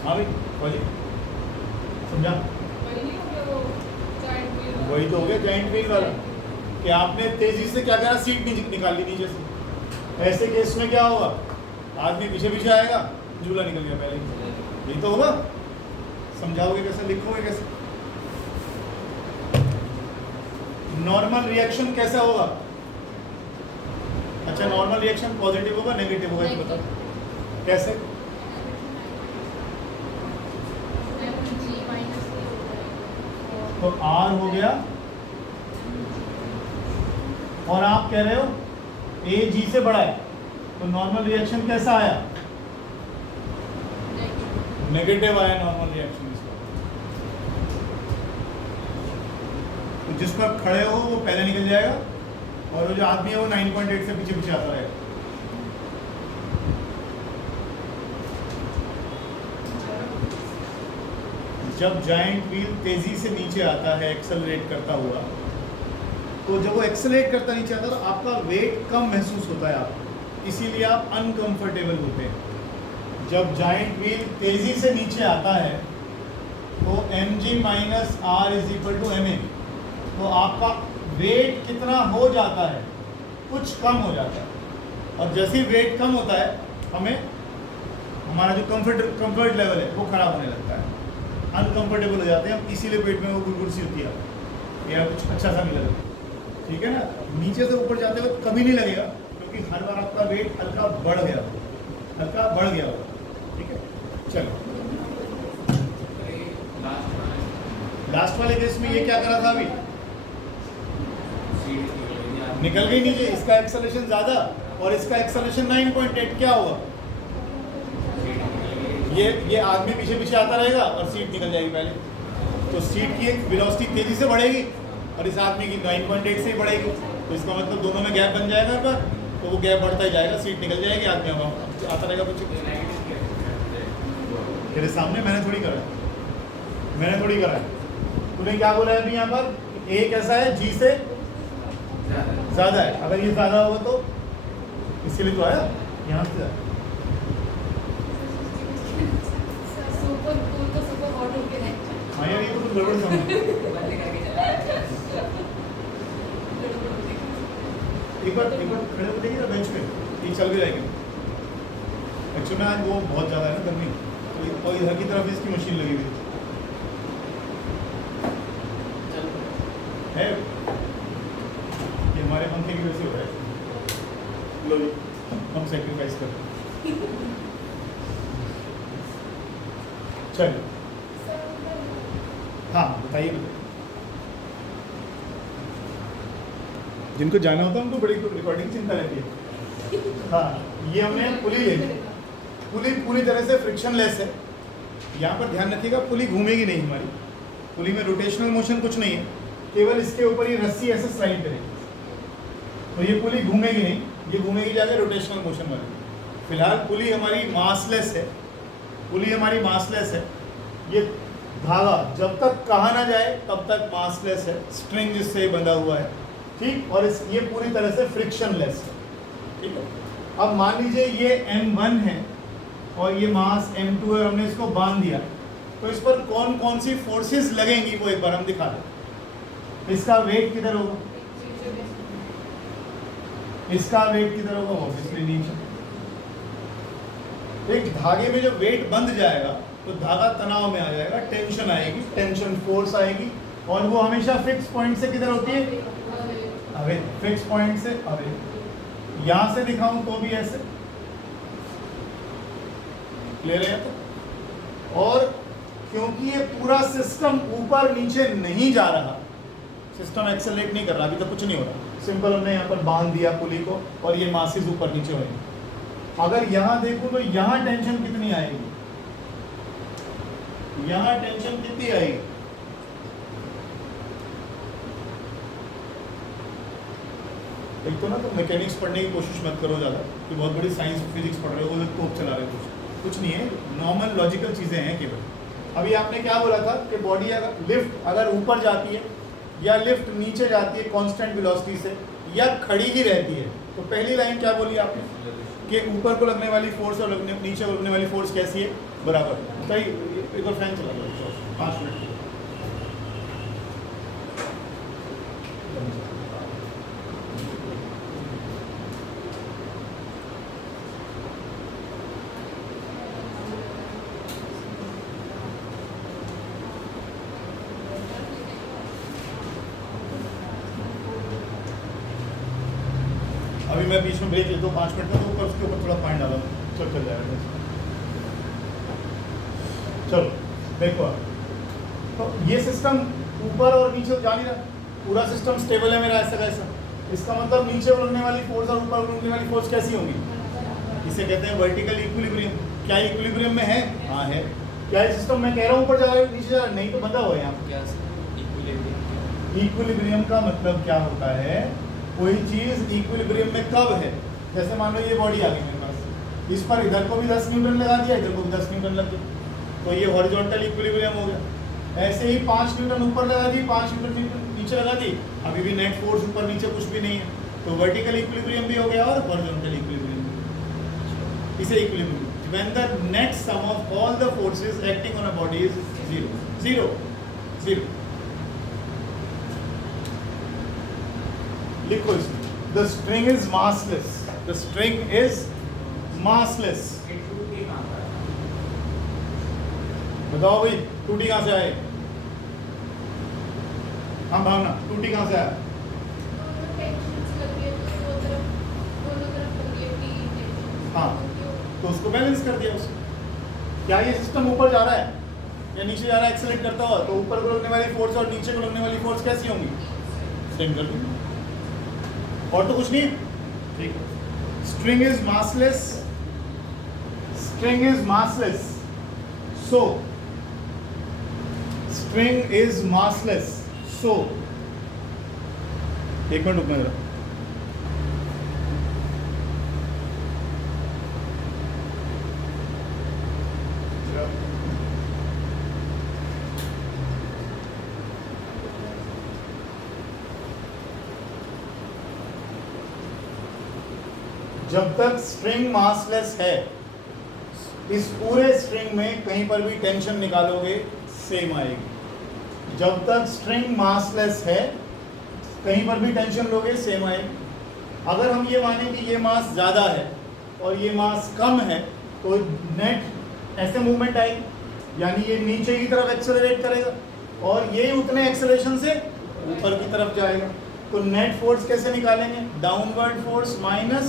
हाँ भाई, बोलिए, समझा? वही तो हो गया जॉइंट व्हील वाला, कि आपने तेजी से क्या करा? सीट निकाल ली नीचे से। ऐसे केस में क्या होगा? आदमी पीछे पीछे आएगा, झूला निकल गया पहले। यही तो होगा। समझाओगे कैसे? लिखोगे कैसे? नॉर्मल रिएक्शन कैसा होगा? अच्छा, नॉर्मल रिएक्शन पॉजिटिव होगा नेगेटिव होगा? ये बताओ कैसे? तो R हो गया और आप कह रहे हो A G से बड़ा है, तो नॉर्मल रिएक्शन कैसा आया? नेगेटिव आया नॉर्मल रिएक्शन इसका। तो जिस पर खड़े हो वो पहले निकल जाएगा और वो जो आदमी है वो 9.8 से पीछे पीछे आता रहेगा। जब जायंट व्हील तेजी से नीचे आता है एक्सेलरेट करता हुआ, तो जब वो एक्सेलरेट करता नीचे आता है तो आपका वेट कम महसूस होता है आपको, इसीलिए आप अनकंफर्टेबल होते हैं। जब जायंट व्हील तेजी से नीचे आता है तो mg minus R is equal to ma, तो आपका वेट कितना हो जाता है? कुछ कम हो जाता है। और जैसे ही वेट कम होता है हमें हमारा जो कंफर्ट लेवल है वो खराब होने लगता है, अनकंफर्टेबल हो जाते हैं हम, इसीलिए पेट में वो गुड़गुड़ सी होती है या कुछ अच्छा सा नहीं लगता। ठीक है ना? नीचे से ऊपर जाते हुए कभी नहीं लगेगा क्योंकि हर बार आपका वेट हल्का बढ़ गया होगा। ठीक है, चलो लास्ट वाले केस में ये क्या करा था? अभी निकल गई नीचे, इसका एक्सेलरेशन ज्यादा और इसका एक्सेलरेशन 9.8, क्या होगा? ये आदमी पीछे पीछे आता रहेगा और सीट निकल जाएगी पहले। तो सीट की एक वेलोसिटी तेजी से बढ़ेगी और इस आदमी की 9.8 से ही बढ़ेगी, तो इसका मतलब दोनों में गैप बन जाएगा पर, तो वो गैप बढ़ता ही जाएगा, सीट निकल जाएगी, आदमी आता रहेगा पीछे। तेरे सामने मैंने थोड़ी करा है। तूने क्या बोला है अभी यहाँ पर? ए कैसा है? जी से ज्यादा है। अगर ये ज्यादा होगा तो इसीलिए तो आया यहाँ से। उनको सबको हॉट होके रहता है। हाँ यार ये तो कुछ गड़बड़ समझ। एक बार खड़े होकर देखिए ना बेंच पे, ये चल भी जाएगी। एक्चुअली में आज वो बहुत ज़्यादा है ना गर्मी, और इधर की तरफ इसकी मशीन लगी हुई है। ये हमारे पंखे की वजह से हो रहा है। लो जी, हम सेक्रीफाइस करते हैं। चलो हाँ बताइए। जिनको जाना होता है उनको बड़ी रिकॉर्डिंग चिंता रहती है। हाँ ये हमने पुली ले ली। पुली पूरी तरह से फ्रिक्शनलेस है। यहाँ पर ध्यान रखिएगा, पुली घूमेगी नहीं हमारी। पुली में रोटेशनल मोशन कुछ नहीं है, केवल इसके ऊपर ये रस्सी ऐसे स्लाइड करेगी, तो ये पुली घूमेगी नहीं, ये घूमेगी जाके रोटेशनल मोशन वाली। फिलहाल पुली हमारी मासलेस है, पुली हमारी मासलेस है। ये धागा जब तक कहा ना जाए तब तक मासलेस है, स्ट्रिंग जिससे बंधा हुआ है, ठीक। और ये पूरी तरह से फ्रिक्शनलेस है, ठीक है। अब मान लीजिए ये M1 है और ये मास M2 है, हमने इसको बांध दिया, तो इस पर कौन कौन सी फोर्सेस लगेंगी वो एक बार हम दिखा दें। इसका वेट किधर होगा, इसका वेट किधर होगा, ऑब्वियसली नीचे। एक धागे में जब वेट बंध जाएगा तो धागा तनाव में आ जाएगा, टेंशन आएगी, टेंशन फोर्स आएगी, और वो हमेशा फिक्स पॉइंट से किधर होती है, अवे। फिक्स पॉइंट से अवे। यहां से दिखाऊं तो भी ऐसे ले रहे हैं तो। और क्योंकि ये पूरा सिस्टम ऊपर नीचे नहीं जा रहा, सिस्टम एक्सेलरेट नहीं कर रहा, अभी तक कुछ नहीं हो रहा, सिंपल हमने यहाँ पर बांध दिया पुली को और ये मासेस ऊपर नीचे हो रही। अगर यहाँ देखूं तो यहाँ टेंशन कितनी आएगी, यहाँ टेंशन कितनी आएगी, एक तो ना तो मैकेनिक्स पढ़ने की कोशिश मत करो ज़्यादा, कि बहुत बड़ी साइंस फिजिक्स पढ़ रहे हो, तोप चला रहे हो, कुछ नहीं है, नॉर्मल लॉजिकल चीज़ें हैं केवल। अभी आपने क्या बोला था कि बॉडी अगर लिफ्ट अगर ऊपर जाती है या लिफ्ट नीचे जाती है कांस्टेंट वेलोसिटी से, या खड़ी ही रहती है, तो पहली लाइन क्या बोली आपने कि ऊपर को लगने वाली फोर्स और नीचे को लगने वाली फोर्स कैसी है, बराबर। सही। एक बार फैन चला दो 5 मिनट। अभी मैं बीच में ब्रेक लेता हूँ 5 मिनट का, तो ऊपर उसके ऊपर थोड़ा पॉइंट डाला, चल जाएगा। चलो देखो आप, तो ये सिस्टम ऊपर और नीचे जा नहीं रहा, पूरा सिस्टम स्टेबल है मेरा ऐसा कैसा। इसका मतलब नीचे उड़ने वाली फोर्स और ऊपर उड़ने वाली फोर्स कैसी होंगी, इसे कहते हैं वर्टिकल इक्विलिब्रियम। क्या इक्विलिब्रियम में है? हाँ है। क्या ये सिस्टम मैं कह रहा हूँ ऊपर जा रहा है नीचे जा रहा है? नहीं, तो बंधा हुआ है यहाँ। इक्विलिब्रियम का मतलब क्या होता है, कोई चीज इक्विलिब्रियम में कब है। जैसे मान लो ये बॉडी आ गई मेरे पास, इस पर इधर को भी 10 न्यूटन लगा दिया, इधर को भी 10 न्यूटन लग गया, तो ये हॉरिजॉन्टल इक्विलिब्रियम हो गया। ऐसे ही 5 न्यूटन ऊपर लगा दी, 5 न्यूटन नीचे लगा दी, अभी भी नेट फोर्स ऊपर नीचे कुछ भी नहीं है, तो वर्टिकल इक्विलिब्रियम भी हो गया और हॉरिजॉन्टल इक्विलिब्रियम भी। इसे equilibrium when the net sum of all the forces acting on a body is 0 लिखो इसमें, the string is massless, the string is massless। बताओ भाई टूटी कहाँ से आए? हाँ भावना, टूटी कहाँ से आया? हाँ, तो उसको बैलेंस कर दिया उसने। क्या ये सिस्टम ऊपर जा रहा है या नीचे जा रहा है एक्सेलरेट करता हुआ, तो ऊपर को लगने वाली फोर्स और नीचे को लगने वाली फोर्स कैसी होंगी, सेम कर दूँ, और तो कुछ नहीं। ठीक है, string is massless, string is massless, so string is massless, so एक मिनट रुकना जरा। जब तक स्ट्रिंग मासलेस है, इस पूरे स्ट्रिंग में कहीं पर भी टेंशन निकालोगे सेम आएगी। जब तक स्ट्रिंग मासलेस है कहीं पर भी टेंशन लोगे सेम आएगी। अगर हम ये माने कि ये मास ज़्यादा है और ये मास कम है तो नेट ऐसे मूवमेंट आएगी, यानी ये नीचे की तरफ एक्सेलरेट करेगा और ये उतने एक्सेलरेशन से ऊपर की तरफ जाएगा। तो नेट फोर्स कैसे निकालेंगे? डाउनवर्ड फोर्स माइनस,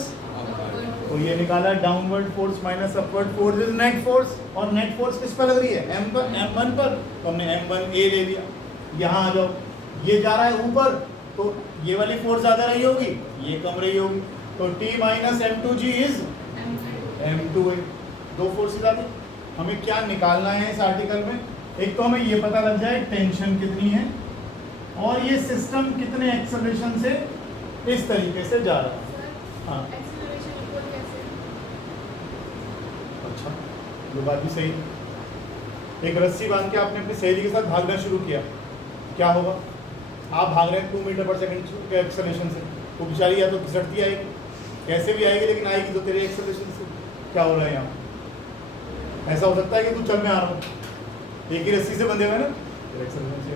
तो ये निकाला downward force minus upward force is net force. और नेट फोर्स किस पर लग रही है? M1 पर। तो हमने M1A ले लिया। यहाँ आ जाओ, ये जा रहा है ऊपर तो ये वाली फोर्स ज़्यादा रही होगी, ये कम रही होगी, तो T minus M2G is M2A। दो फोर्सेज आ गई। हमें क्या निकालना है इस आर्टिकल में? एक तो हमें ये पता लग जाए टेंशन कितनी है और ये सिस्टम कितने एक्सेलरेशन से इस तरीके से जा रहा है। हाँ अच्छा, ये बात भी सही। एक रस्सी बांध के आपने अपनी सहेली के साथ भागना शुरू किया, क्या होगा? आप भाग रहे हैं 2 मीटर पर सेकंड के एक्सेलरेशन से, वो बेचारी या तो घिसटती आएगी, कैसे भी आएगी लेकिन आएगी तो तेरे एक्सेलरेशन से। क्या हो रहा है यहाँ? ऐसा हो सकता है कि तू चल में आ रहा हूँ, एक ही रस्सी से बंधे हुए ना, तेरे एक्सेलरेशन से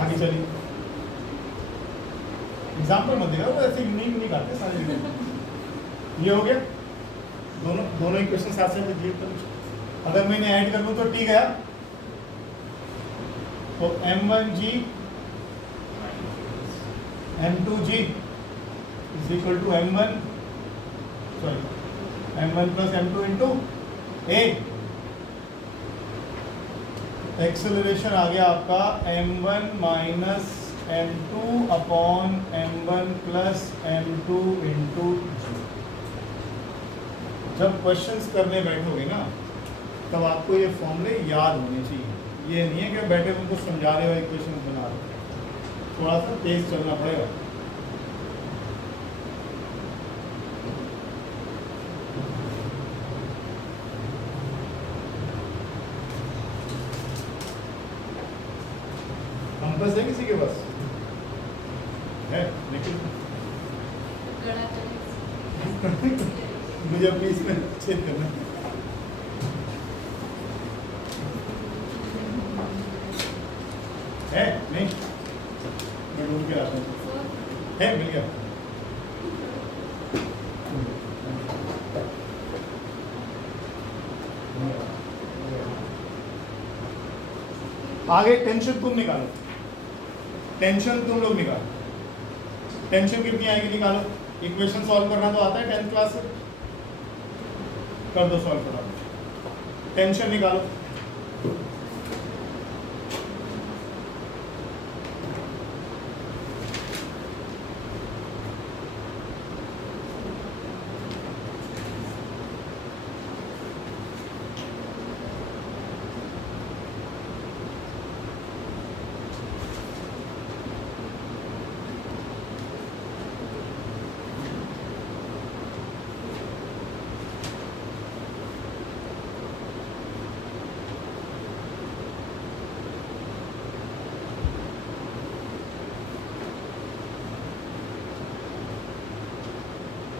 आगे चलिए। एग्जाम्पल मत देगा, वो ऐसे नहीं काटते सारे जगह। ये हो गया, दोनों इक्वेशन साथ साथ लिख कर अगर मैं इन्हें ऐड कर दूं तो T गया, तो M1G M2G is equal to M1 plus M2 into A। Acceleration आ गया आपका M1 minus M2 upon M1 plus M2 into G। जब क्वेश्चंस करने बैठोगे ना तब आपको ये फॉर्मूले याद होने चाहिए। ये नहीं है कि बैठे उनको समझा रहे हो, इक्वेशन बना रहे हो, थोड़ा सा तेज चलना पड़ेगा। कंपास है किसी के पास? है लेकिन मुझे अपनी इसमें छेद करना है। नहीं, मैं ढूंढ के आता हूँ। है, मिल गया। आगे टेंशन तुम निकालो, टेंशन तुम लोग निकालो। टेंशन कितनी आएगी निकालो। इक्वेशन सॉल्व करना तो आता है 10th क्लास से, कर दो सॉल्व करा। टेंशन निकालो।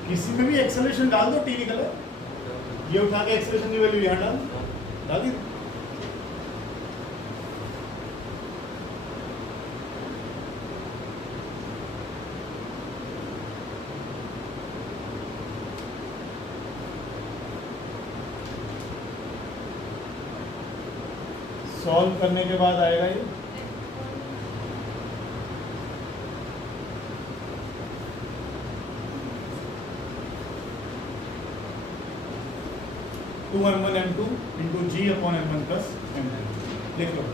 किसी में भी एक्सेलरेशन डाल दो, टी निकले। ये उठा के एक्सेलरेशन की वैल्यू यहाँ डाल दी। सॉल्व करने के बाद आएगा ये 2m1 m2 into g upon m1 plus m2 लिख लो।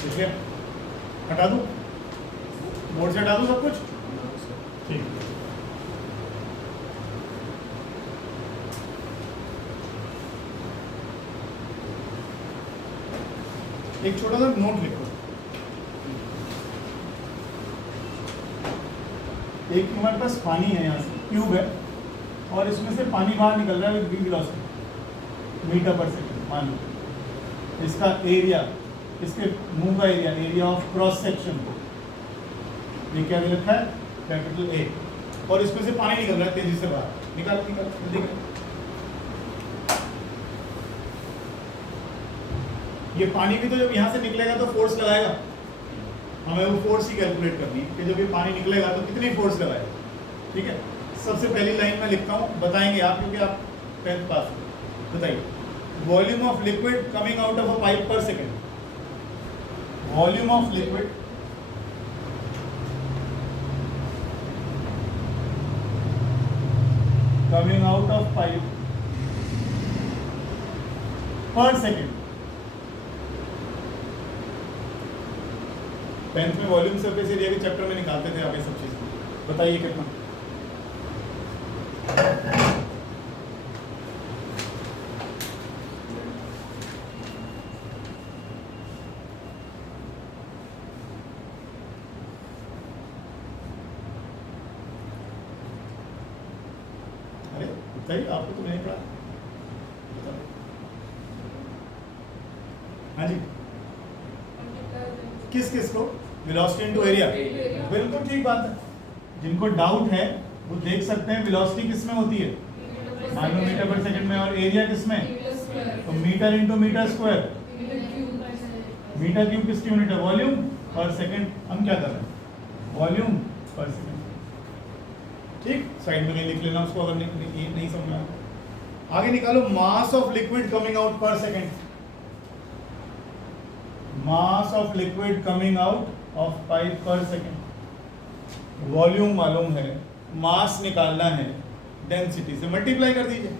ठीक है, हटा दूं, बोर्ड से हटा दूं सब कुछ? ठीक। एक छोटा सा नोट लिखो। एक हमारे पास पानी है, यहाँ से ट्यूब है और इसमें से पानी बाहर निकल रहा है विद v वेलोसिटी मीटर पर सेकेंड। मान लो इसका एरिया, इसके मुंह का एरिया ऑफ क्रॉस सेक्शन को ये क्या दे रखा है, कैपिटल A, और इसमें से पानी निकल रहा है तेजी से बाहर। निकाल ये पानी भी तो जब यहाँ से निकलेगा तो फोर्स लगाएगा, हमें वो फोर्स ही कैलकुलेट करनी है कि जब ये पानी निकलेगा तो कितनी फोर्स लगाएगा। ठीक है, सबसे पहली लाइन में लिखता हूँ, बताएंगे आप क्योंकि आप 10th पास हो। बताइए, volume of liquid coming out of a pipe per second. Volume of liquid coming out of pipe per second. 10th में वॉल्यूम सरफेस एरिया के चैप्टर में निकालते थे आप ये सब चीज़। बताइए कितना। अरे बताइए, आपको तो नहीं पड़ा। हाँ जी, किस किस को? Velocity into area. बिल्कुल ठीक बात है। जिनको डाउट है वो देख सकते हैं वेलोसिटी किस में होती है, मान लो मीटर पर सेकंड में, और एरिया किस में, तो metre into metre square. Metre cube किसकी यूनिट है, वॉल्यूम पर सेकंड। हम क्या कर रहे हैं, वॉल्यूम पर सेकंड। ठीक, साइड में कहीं लिख लेना उसको अगर नहीं समझ में। आगे निकालो, mass of liquid coming out per second. Mass of liquid coming out of pipe per second. Volume मालूम है, मास निकालना है, डेंसिटी से मल्टीप्लाई कर दीजिए।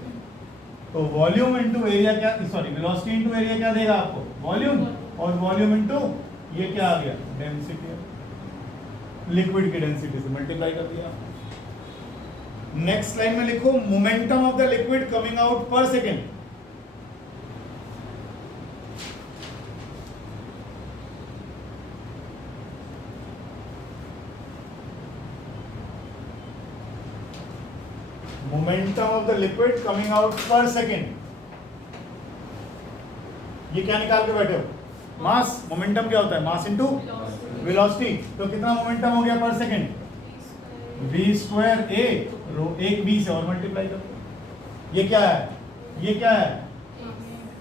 तो वॉल्यूम इनटू एरिया क्या, सॉरी वेलोसिटी इनटू एरिया क्या देगा आपको, वॉल्यूम, और वॉल्यूम इनटू ये क्या आ गया, डेंसिटी। लिक्विड की डेंसिटी से मल्टीप्लाई कर दिया। नेक्स्ट लाइन में लिखो, momentum of the liquid coming out per second. Momentum of the liquid coming out per second. ये क्या निकाल के बैठे हो, मास। मोमेंटम क्या होता है, मास इनटू वेलोसिटी। तो कितना मोमेंटम हो गया पर सेकेंड, v स्क्वायर a रो, एक v से और मल्टीप्लाई करो। ये क्या है, ये क्या है,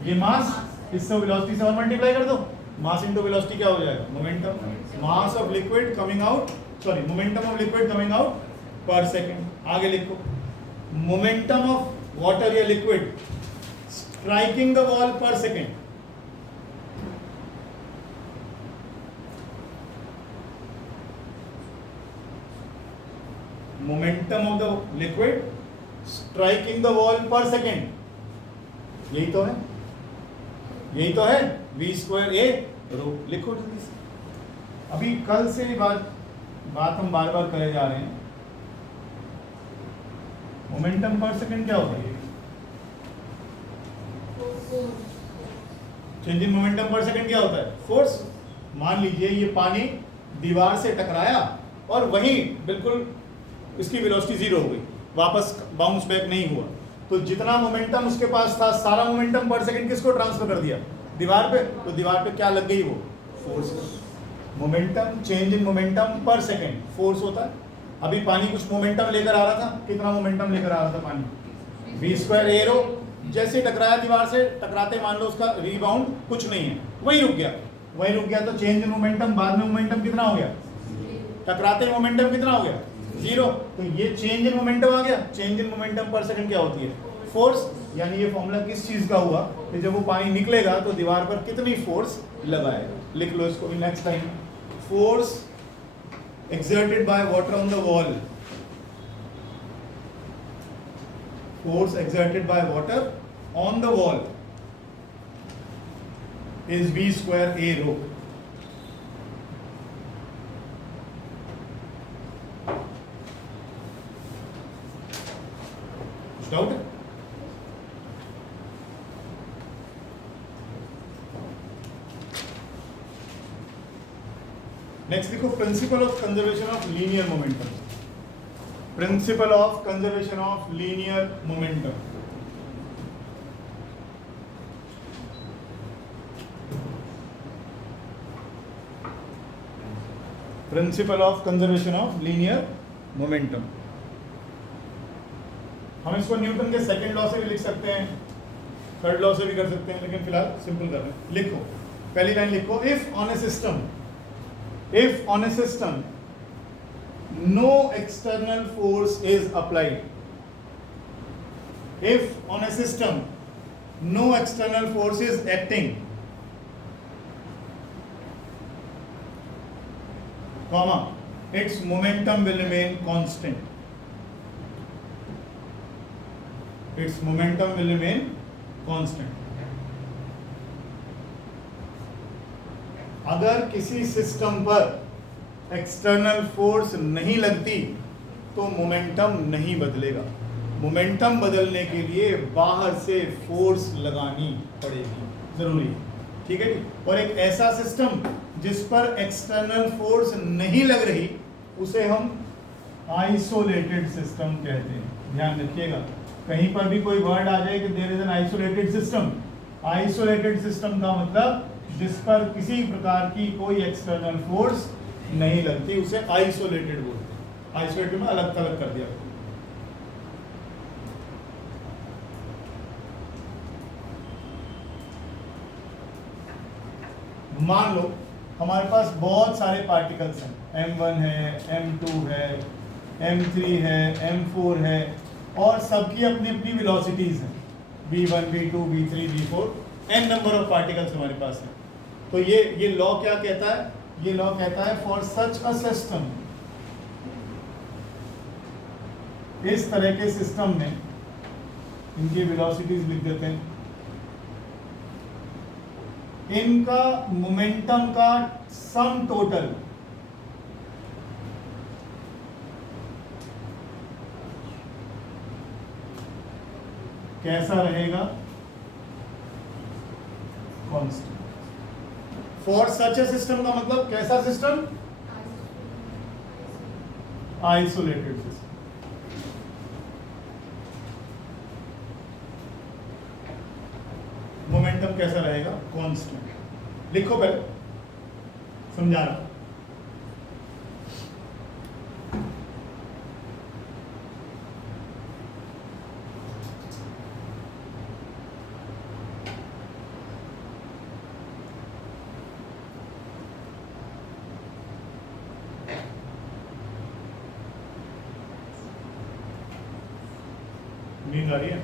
ये मास, इससे वेलोसिटी से और मल्टीप्लाई कर दो। मास इनटू वेलोसिटी क्या हो जाएगा, momentum. Mass of liquid coming out, sorry momentum of liquid coming out per second. आगे लिखो, मोमेंटम ऑफ वाटर या लिक्विड स्ट्राइकिंग द वॉल पर second. Momentum of the liquid striking the wall पर second. यही तो है, यही तो है, v स्क्वायर a रो। लिखो जल्दी से। अभी कल से बात हम बार बार करे जा रहे हैं। मोमेंटम पर सेकंड क्या होता है, चेंज इन मोमेंटम पर सेकंड क्या होता है, फोर्स। मान लीजिए ये पानी दीवार से टकराया और वहीं बिल्कुल इसकी वेलोसिटी 0 हो गई, वापस बाउंस बैक नहीं हुआ, तो जितना मोमेंटम उसके पास था सारा मोमेंटम पर सेकंड किसको ट्रांसफर कर दिया, दीवार पे। तो दीवार पे क्या लग गई, वो force. Momentum, change in momentum पर सेकंड फोर्स होता है। अभी पानी कुछ मोमेंटम लेकर आ रहा था, कितना मोमेंटम लेकर आ रहा था पानी, v स्क्वायर a रो। जैसे टकराया दीवार से, टकराते मान लो उसका रीबाउंड कुछ नहीं है, वहीं रुक गया, वहीं रुक गया। तो चेंज इन मोमेंटम, बाद में मोमेंटम कितना हो गया, टकराते मोमेंटम कितना हो गया, 0। तो ये चेंज इन मोमेंटम आ गया। चेंज इन मोमेंटम पर सेकंड क्या होती है, फोर्स। यानी ये फॉर्मूला किस चीज का हुआ कि जब वो पानी निकलेगा तो दीवार पर कितनी फोर्स लगाएगा। लिख लो इसको भी next time. Force exerted by water on the wall. Force exerted by water on the wall is v square a rho. Doubt? Next लिखो principle of conservation of linear momentum. Principle of conservation of linear momentum. Principle of conservation of linear momentum. हम इसको Newton के second law से भी लिख सकते हैं, third law से भी कर सकते हैं, लेकिन फिलहाल सिंपल कर रहे हैं। लिखो, पहली लाइन लिखो, if on a system no external force is applied, if on a system no external force is acting, comma, its momentum will remain constant. Its momentum will remain constant. अगर किसी system पर external force नहीं लगती तो momentum नहीं बदलेगा। Momentum बदलने के लिए बाहर से फोर्स लगानी पड़ेगी, जरूरी, ठीक है जी। और एक ऐसा सिस्टम जिस पर एक्सटर्नल फोर्स नहीं लग रही उसे हम आइसोलेटेड सिस्टम कहते हैं। ध्यान रखिएगा, कहीं पर भी कोई वर्ड आ जाए कि there is an isolated system, isolated system का मतलब जिस पर किसी प्रकार की कोई एक्सटर्नल फोर्स नहीं लगती, उसे आइसोलेटेड बोलते हैं। आइसोलेटेड में अलग थलग कर दिया। मान लो हमारे पास बहुत सारे पार्टिकल्स हैं, m1 है, m2 है, m3 है, m4 है, और सबकी अपनी अपनी वेलोसिटीज हैं, v1, v2, v3, v4, n number of particles हमारे पास है। तो ये लॉ क्या कहता है? ये लॉ कहता है फॉर सच अ सिस्टम, इस तरह के सिस्टम में इनकी वेलोसिटीज लिख देते हैं, इनका मोमेंटम का सम टोटल कैसा रहेगा? Constant. For such a system का मतलब कैसा सिस्टम? Isolated system. मोमेंटम कैसा रहेगा? कांस्टेंट। लिखो पहले, समझा रहा। नींद आ रही है?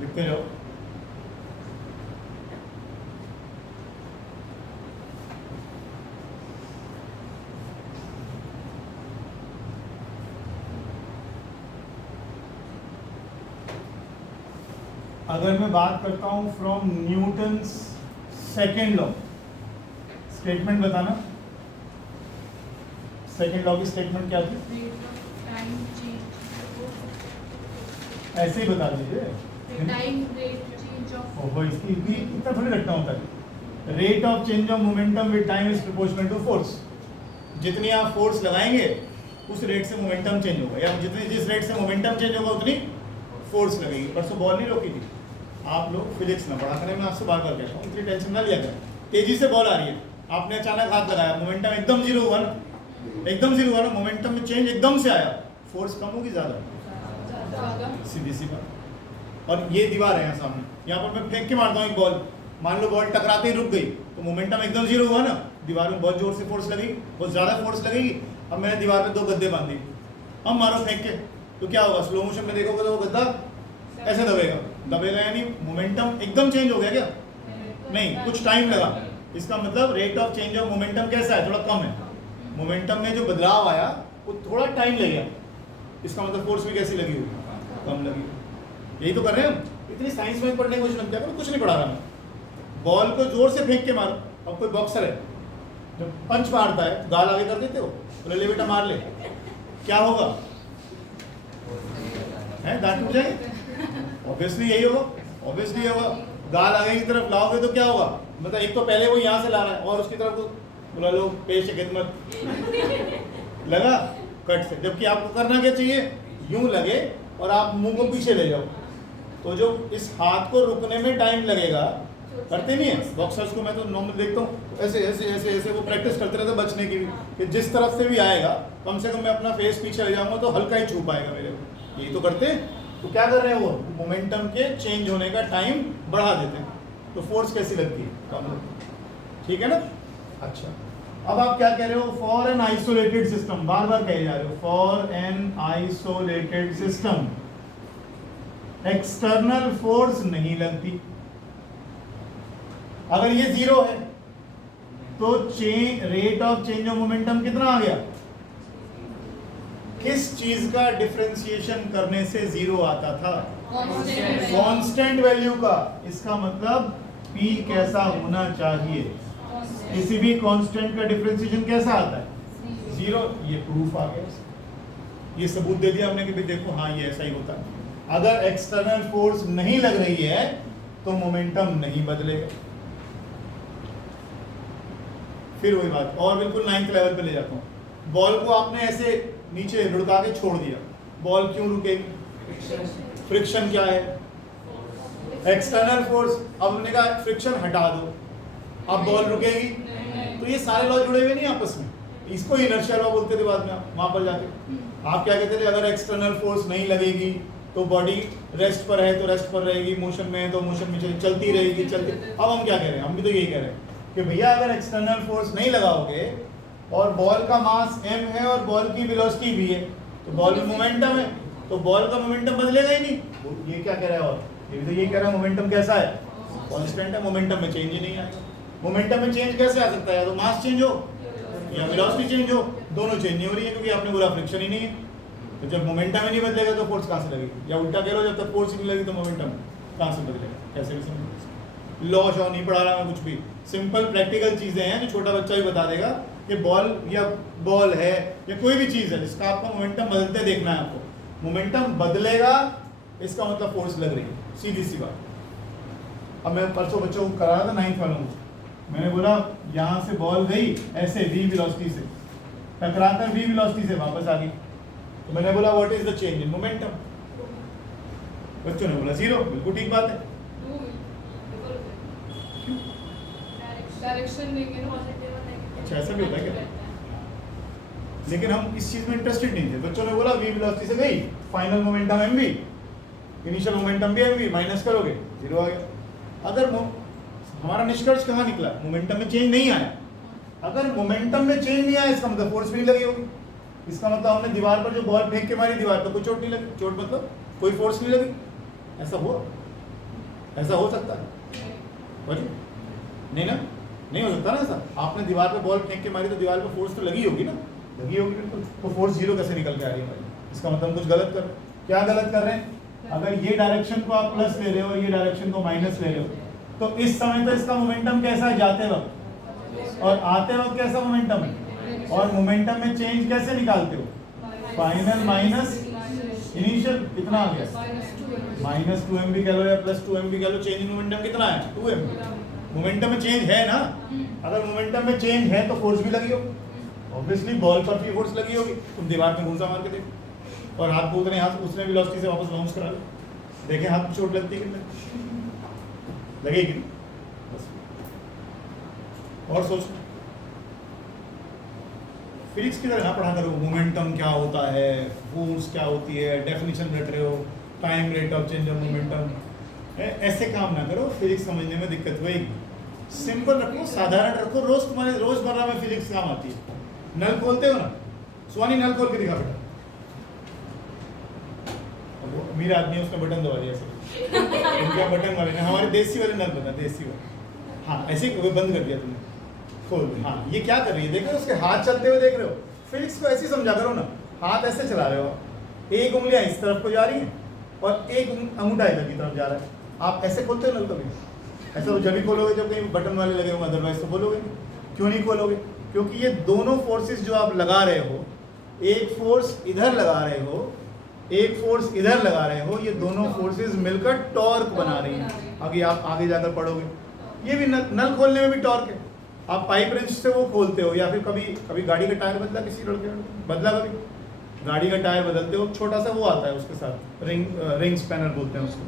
लिखते जाओ। अगर मैं बात करता हूं from Newton's second law, statement बताना, सेकेंड लॉ की स्टेटमेंट क्या थी? ऐसे ही बता दीजिए। टाइम रेट चेंज ऑफ, ओहो, इसकी इतना थोड़ी रखना होता है। Rate of change of momentum with time is proportional to force. जितनी आप फोर्स लगाएंगे उस रेट से मोमेंटम चेंज होगा, या जिस रेट से मोमेंटम चेंज होगा उतनी फोर्स लगेगी। परसों बॉल नहीं रोकी थी, आप लोग फिजिक्स ना पढ़ा करें, मैं आपसे बार बार कहता हूँ, इतनी टेंशन ना लिया करें। तेजी से बॉल आ रही है, आपने अचानक हाथ लगाया, मोमेंटम एकदम जीरो हुआ ना, एकदम जीरो हुआ ना, मोमेंटम में चेंज एकदम से आया, फोर्स कम होगी ज़्यादा? सीधी सी बात। और ये दीवार है यहाँ सामने, यहाँ पर मैं फेंक के मारता हूँ एक बॉल, मान लो बॉल टकराते ही रुक गई तो मोमेंटम एकदम जीरो हुआ ना, दीवार में बहुत जोर से फोर्स लगेगी, बहुत ज़्यादा फोर्स लगेगी। अब मैंने दीवार में 2 गद्दे बांध दिए, अब मारो फेंक के, तो क्या होगा? स्लो मोशन में देखोगे तो वो गद्दा ऐसे दबेगा यानी मोमेंटम एकदम चेंज हो गया क्या? नहीं, कुछ टाइम लगा। इसका मतलब rate of change of momentum कैसा है? थोड़ा कम है। मोमेंटम में जो बदलाव आया वो थोड़ा टाइम लगेगा, इसका मतलब फोर्स भी कैसी लगी होगी? कम लगी। यही तो कर रहे हैं हम। इतनी साइंस में पढ़ने की कोशिश मत किया करो, कुछ नहीं पढ़ा रहा मैं। बॉल को जोर से फेंक के मारो। अब कोई बॉक्सर है जब पंच मारता है गाल आगे कर देते हो, तो ले बेटा मार ले, क्या होगा? है दांत टूट जाएंगे? ऑब्वियसली यही होगा, ऑब्वियसली यही होगा। गाल आगे की तरफ लाओगे तो क्या होगा? मतलब एक तो पहले वो यहाँ से ला रहा है और उसकी तरफ बोला लो पेश खिदमत लगा कट से, जबकि आपको करना क्या चाहिए, यूं लगे और आप मुंह को पीछे ले जाओ। तो जो इस हाथ को रुकने में टाइम लगेगा, करते नहीं है बॉक्सर्स को, मैं तो नॉर्मल देखता हूँ ऐसे ऐसे ऐसे ऐसे वो प्रैक्टिस करते रहते बचने की भी, कि जिस तरफ से भी आएगा कम से कम मैं अपना फेस पीछे ले जाऊंगा तो हल्का ही छू पाएगा मेरे को। यही तो करते हैं। तो क्या कर रहे हैं वो, मोमेंटम के चेंज होने का टाइम बढ़ा देते हैं। तो फोर्स कैसी लगती है, कम लगती है, ठीक है ना। अच्छा, अब आप क्या कह रहे हो, फॉर एन आइसोलेटेड सिस्टम, बार बार कहे जा रहे हो, for an isolated system external force नहीं लगती। अगर ये जीरो है तो rate of change of momentum कितना आ गया, किस चीज का डिफरेंशिएशन करने से जीरो आता था, कांस्टेंट वैल्यू का। इसका मतलब P कैसा होना चाहिए, किसी भी कांस्टेंट का डिफरेंशिएशन कैसा आता है, जीरो। ये प्रूफ आ गया, ये सबूत दे दिया हमने कि भाई देखो हाँ ये ऐसा ही होता है। अगर एक्सटर्नल फोर्स नहीं लग रही है तो मोमेंटम नहीं बदलेगा। फिर वही बात, और बिल्कुल 9th लेवल पे ले जाता हूँ। बॉल को आपने ऐसे नीचे लुढ़का के छोड़ दिया, बॉल क्यों रुकेगी, फ्रिक्शन क्या है, एक्सटर्नल फोर्स। अब हमने कहा फ्रिक्शन हटा दो, अब बॉल रुकेगी। तो ये सारे लॉ जुड़े हुए नहीं आपस में, इसको इनर्शिया लॉ बोलते थे बाद में वहां पर जाके। आप क्या कहते थे, अगर एक्सटर्नल फोर्स नहीं लगेगी तो बॉडी रेस्ट पर है तो रेस्ट पर रहेगी, मोशन में है तो मोशन में चलती रहेगी, चलती। अब हम क्या कह रहे हैं, हम भी तो यही कह रहे हैं कि भैया अगर एक्सटर्नल फोर्स नहीं लगाओगे और बॉल का मास m है और बॉल की वेलोसिटी भी है तो बॉल में मोमेंटम है, तो बॉल का मोमेंटम बदलेगा ही नहीं। ये क्या कह रहा है, और ये भी तो ये कह रहा है मोमेंटम कैसा है, कांस्टेंट है, मोमेंटम में चेंज ही नहीं आएगा। मोमेंटम में चेंज कैसे आ सकता है, या तो मास चेंज हो या वेलोसिटी चेंज हो, दोनों चेंज नहीं हो रही है क्योंकि आपने बोला फ्रिक्शन ही नहीं है। तो जब मोमेंटम ही नहीं बदलेगा तो फोर्स कहाँ से लगेगी, या उल्टा कह लो जब तक फोर्स ही नहीं लगी तो मोमेंटम कहाँ से बदलेगा, कैसे भी समझ। लॉ शॉ नहीं पढ़ा रहा मैं कुछ भी, सिंपल प्रैक्टिकल चीजें हैं जो छोटा बच्चा भी बता देगा कि बॉल है या कोई भी चीज है जिसका आपको मोमेंटम बदलते देखना है। आपको मोमेंटम बदलेगा इसका मतलब फोर्स लग रही है, सीधी सी बात। अब मैं परसों बच्चों को करा रहा था 9th वालों को, मैंने बोला यहाँ से बॉल गई ऐसे v वेलोसिटी से टकराकर v वेलोसिटी से वापस आ गई, तो मैंने बोला what is the change in momentum, बच्चों ने बोला जीरो। बिल्कुल ठीक बात है, डायरेक्शन देंगे ना। अच्छा ऐसा भी होता है क्या, लेकिन हम इस चीज में इंटरेस्टेड नहीं थे। बच्चों ने बोला v वेलोसिटी से गई, final momentum mv, initial momentum भी mv, माइनस करोगे जीरो आ गया। अगर हमारा निष्कर्ष कहाँ निकला, मोमेंटम में चेंज नहीं आया। अगर मोमेंटम में चेंज नहीं आया इसका मतलब फोर्स भी नहीं लगी होगी, इसका मतलब हमने दीवार पर जो बॉल फेंक के मारी दीवार पर कोई चोट नहीं लगी, चोट मतलब कोई फोर्स नहीं लगी। ऐसा हुआ, ऐसा हो सकता है नहीं ना, नहीं हो सकता ना ऐसा। आपने दीवार पे बॉल फेंक के मारी तो दीवार पे फोर्स तो लगी होगी ना, लगी होगी बिल्कुल। तो फोर्स जीरो कैसे निकल के आ रही है भाई, इसका मतलब कुछ गलत कर, क्या गलत कर रहे हैं। अगर ये डायरेक्शन को आप प्लस ले रहे हो और ये डायरेक्शन को माइनस ले रहे हो तो इस समय तो इसका मोमेंटम कैसा है जाते वक्त, और आते वक्त कैसा मोमेंटम है, और मोमेंटम में चेंज कैसे निकालते हो, फाइनल माइनस इनिशियल। कितना आ गया, -2m भी कह लो या +2m भी कह लो, चेंज इन मोमेंटम कितना है 2m। मोमेंटम में चेंज है ना, अगर मोमेंटम में चेंज है तो फोर्स भी लगी होगी, ऑब्वियसली बॉल पर भी फोर्स लगी होगी। तुम दीवार पे घूसा मार के देखो और हाथ को उतने हाथ उसने वेलोसिटी से वापस बाउंस करा लो, देखें हाथ में चोट लगती है कि लगेगी बस। और सोचो फिजिक्स की तरह ना पढ़ा करो, मोमेंटम क्या होता है, फोर्स क्या होती है, डेफिनेशन रट रहे हो, time rate of change of momentum, ऐसे काम ना करो, फिजिक्स समझने में दिक्कत होगी। सिंपल रखो, साधारण रखो, तुम्हारे रोजमर्रा में फिजिक्स काम आती है। नल खोलते हो ना, सुहानी नल खोल के दिखा बेटा, मेरे आदमी है उसने बटन दबा दिया ऐसे, उनका बटन वाले ने, हमारे देसी वाले नल बता, देसी वाले, हाँ ऐसे ही बंद कर दिया तुमने, खोल दे। हाँ ये क्या कर रही है, देख रहे हो उसके हाथ चलते हुए, देख रहे हो। फिजिक्स को ऐसे ही समझा करो ना, हाथ ऐसे चला रहे हो, एक उंगलियां इस तरफ को जा रही है और एक अंगूठा इधर की तरफ जा रहा है। आप ऐसे खोलते हो नल कभी, ऐसा तो जब भी खोलोगे जब कहीं बटन वाले लगे होंगे, अदरवाइज तो खोलोगे। क्यों नहीं खोलोगे, क्योंकि ये दोनों फोर्सेस जो आप लगा रहे हो, एक फोर्स इधर लगा रहे हो, एक फोर्स इधर लगा रहे हो, ये दोनों फोर्सेस मिलकर टॉर्क बना रही हैं। अभी आप आगे जाकर पढ़ोगे ये भी नल खोलने में भी टॉर्क है। आप पाइप रेंच से वो खोलते हो, या फिर कभी कभी गाड़ी का टायर बदला, किसी लड़के ने बदला, कभी गाड़ी का टायर बदलते हो, छोटा सा वो आता है उसके साथ, रिंग स्पैनर बोलते हैं उसको,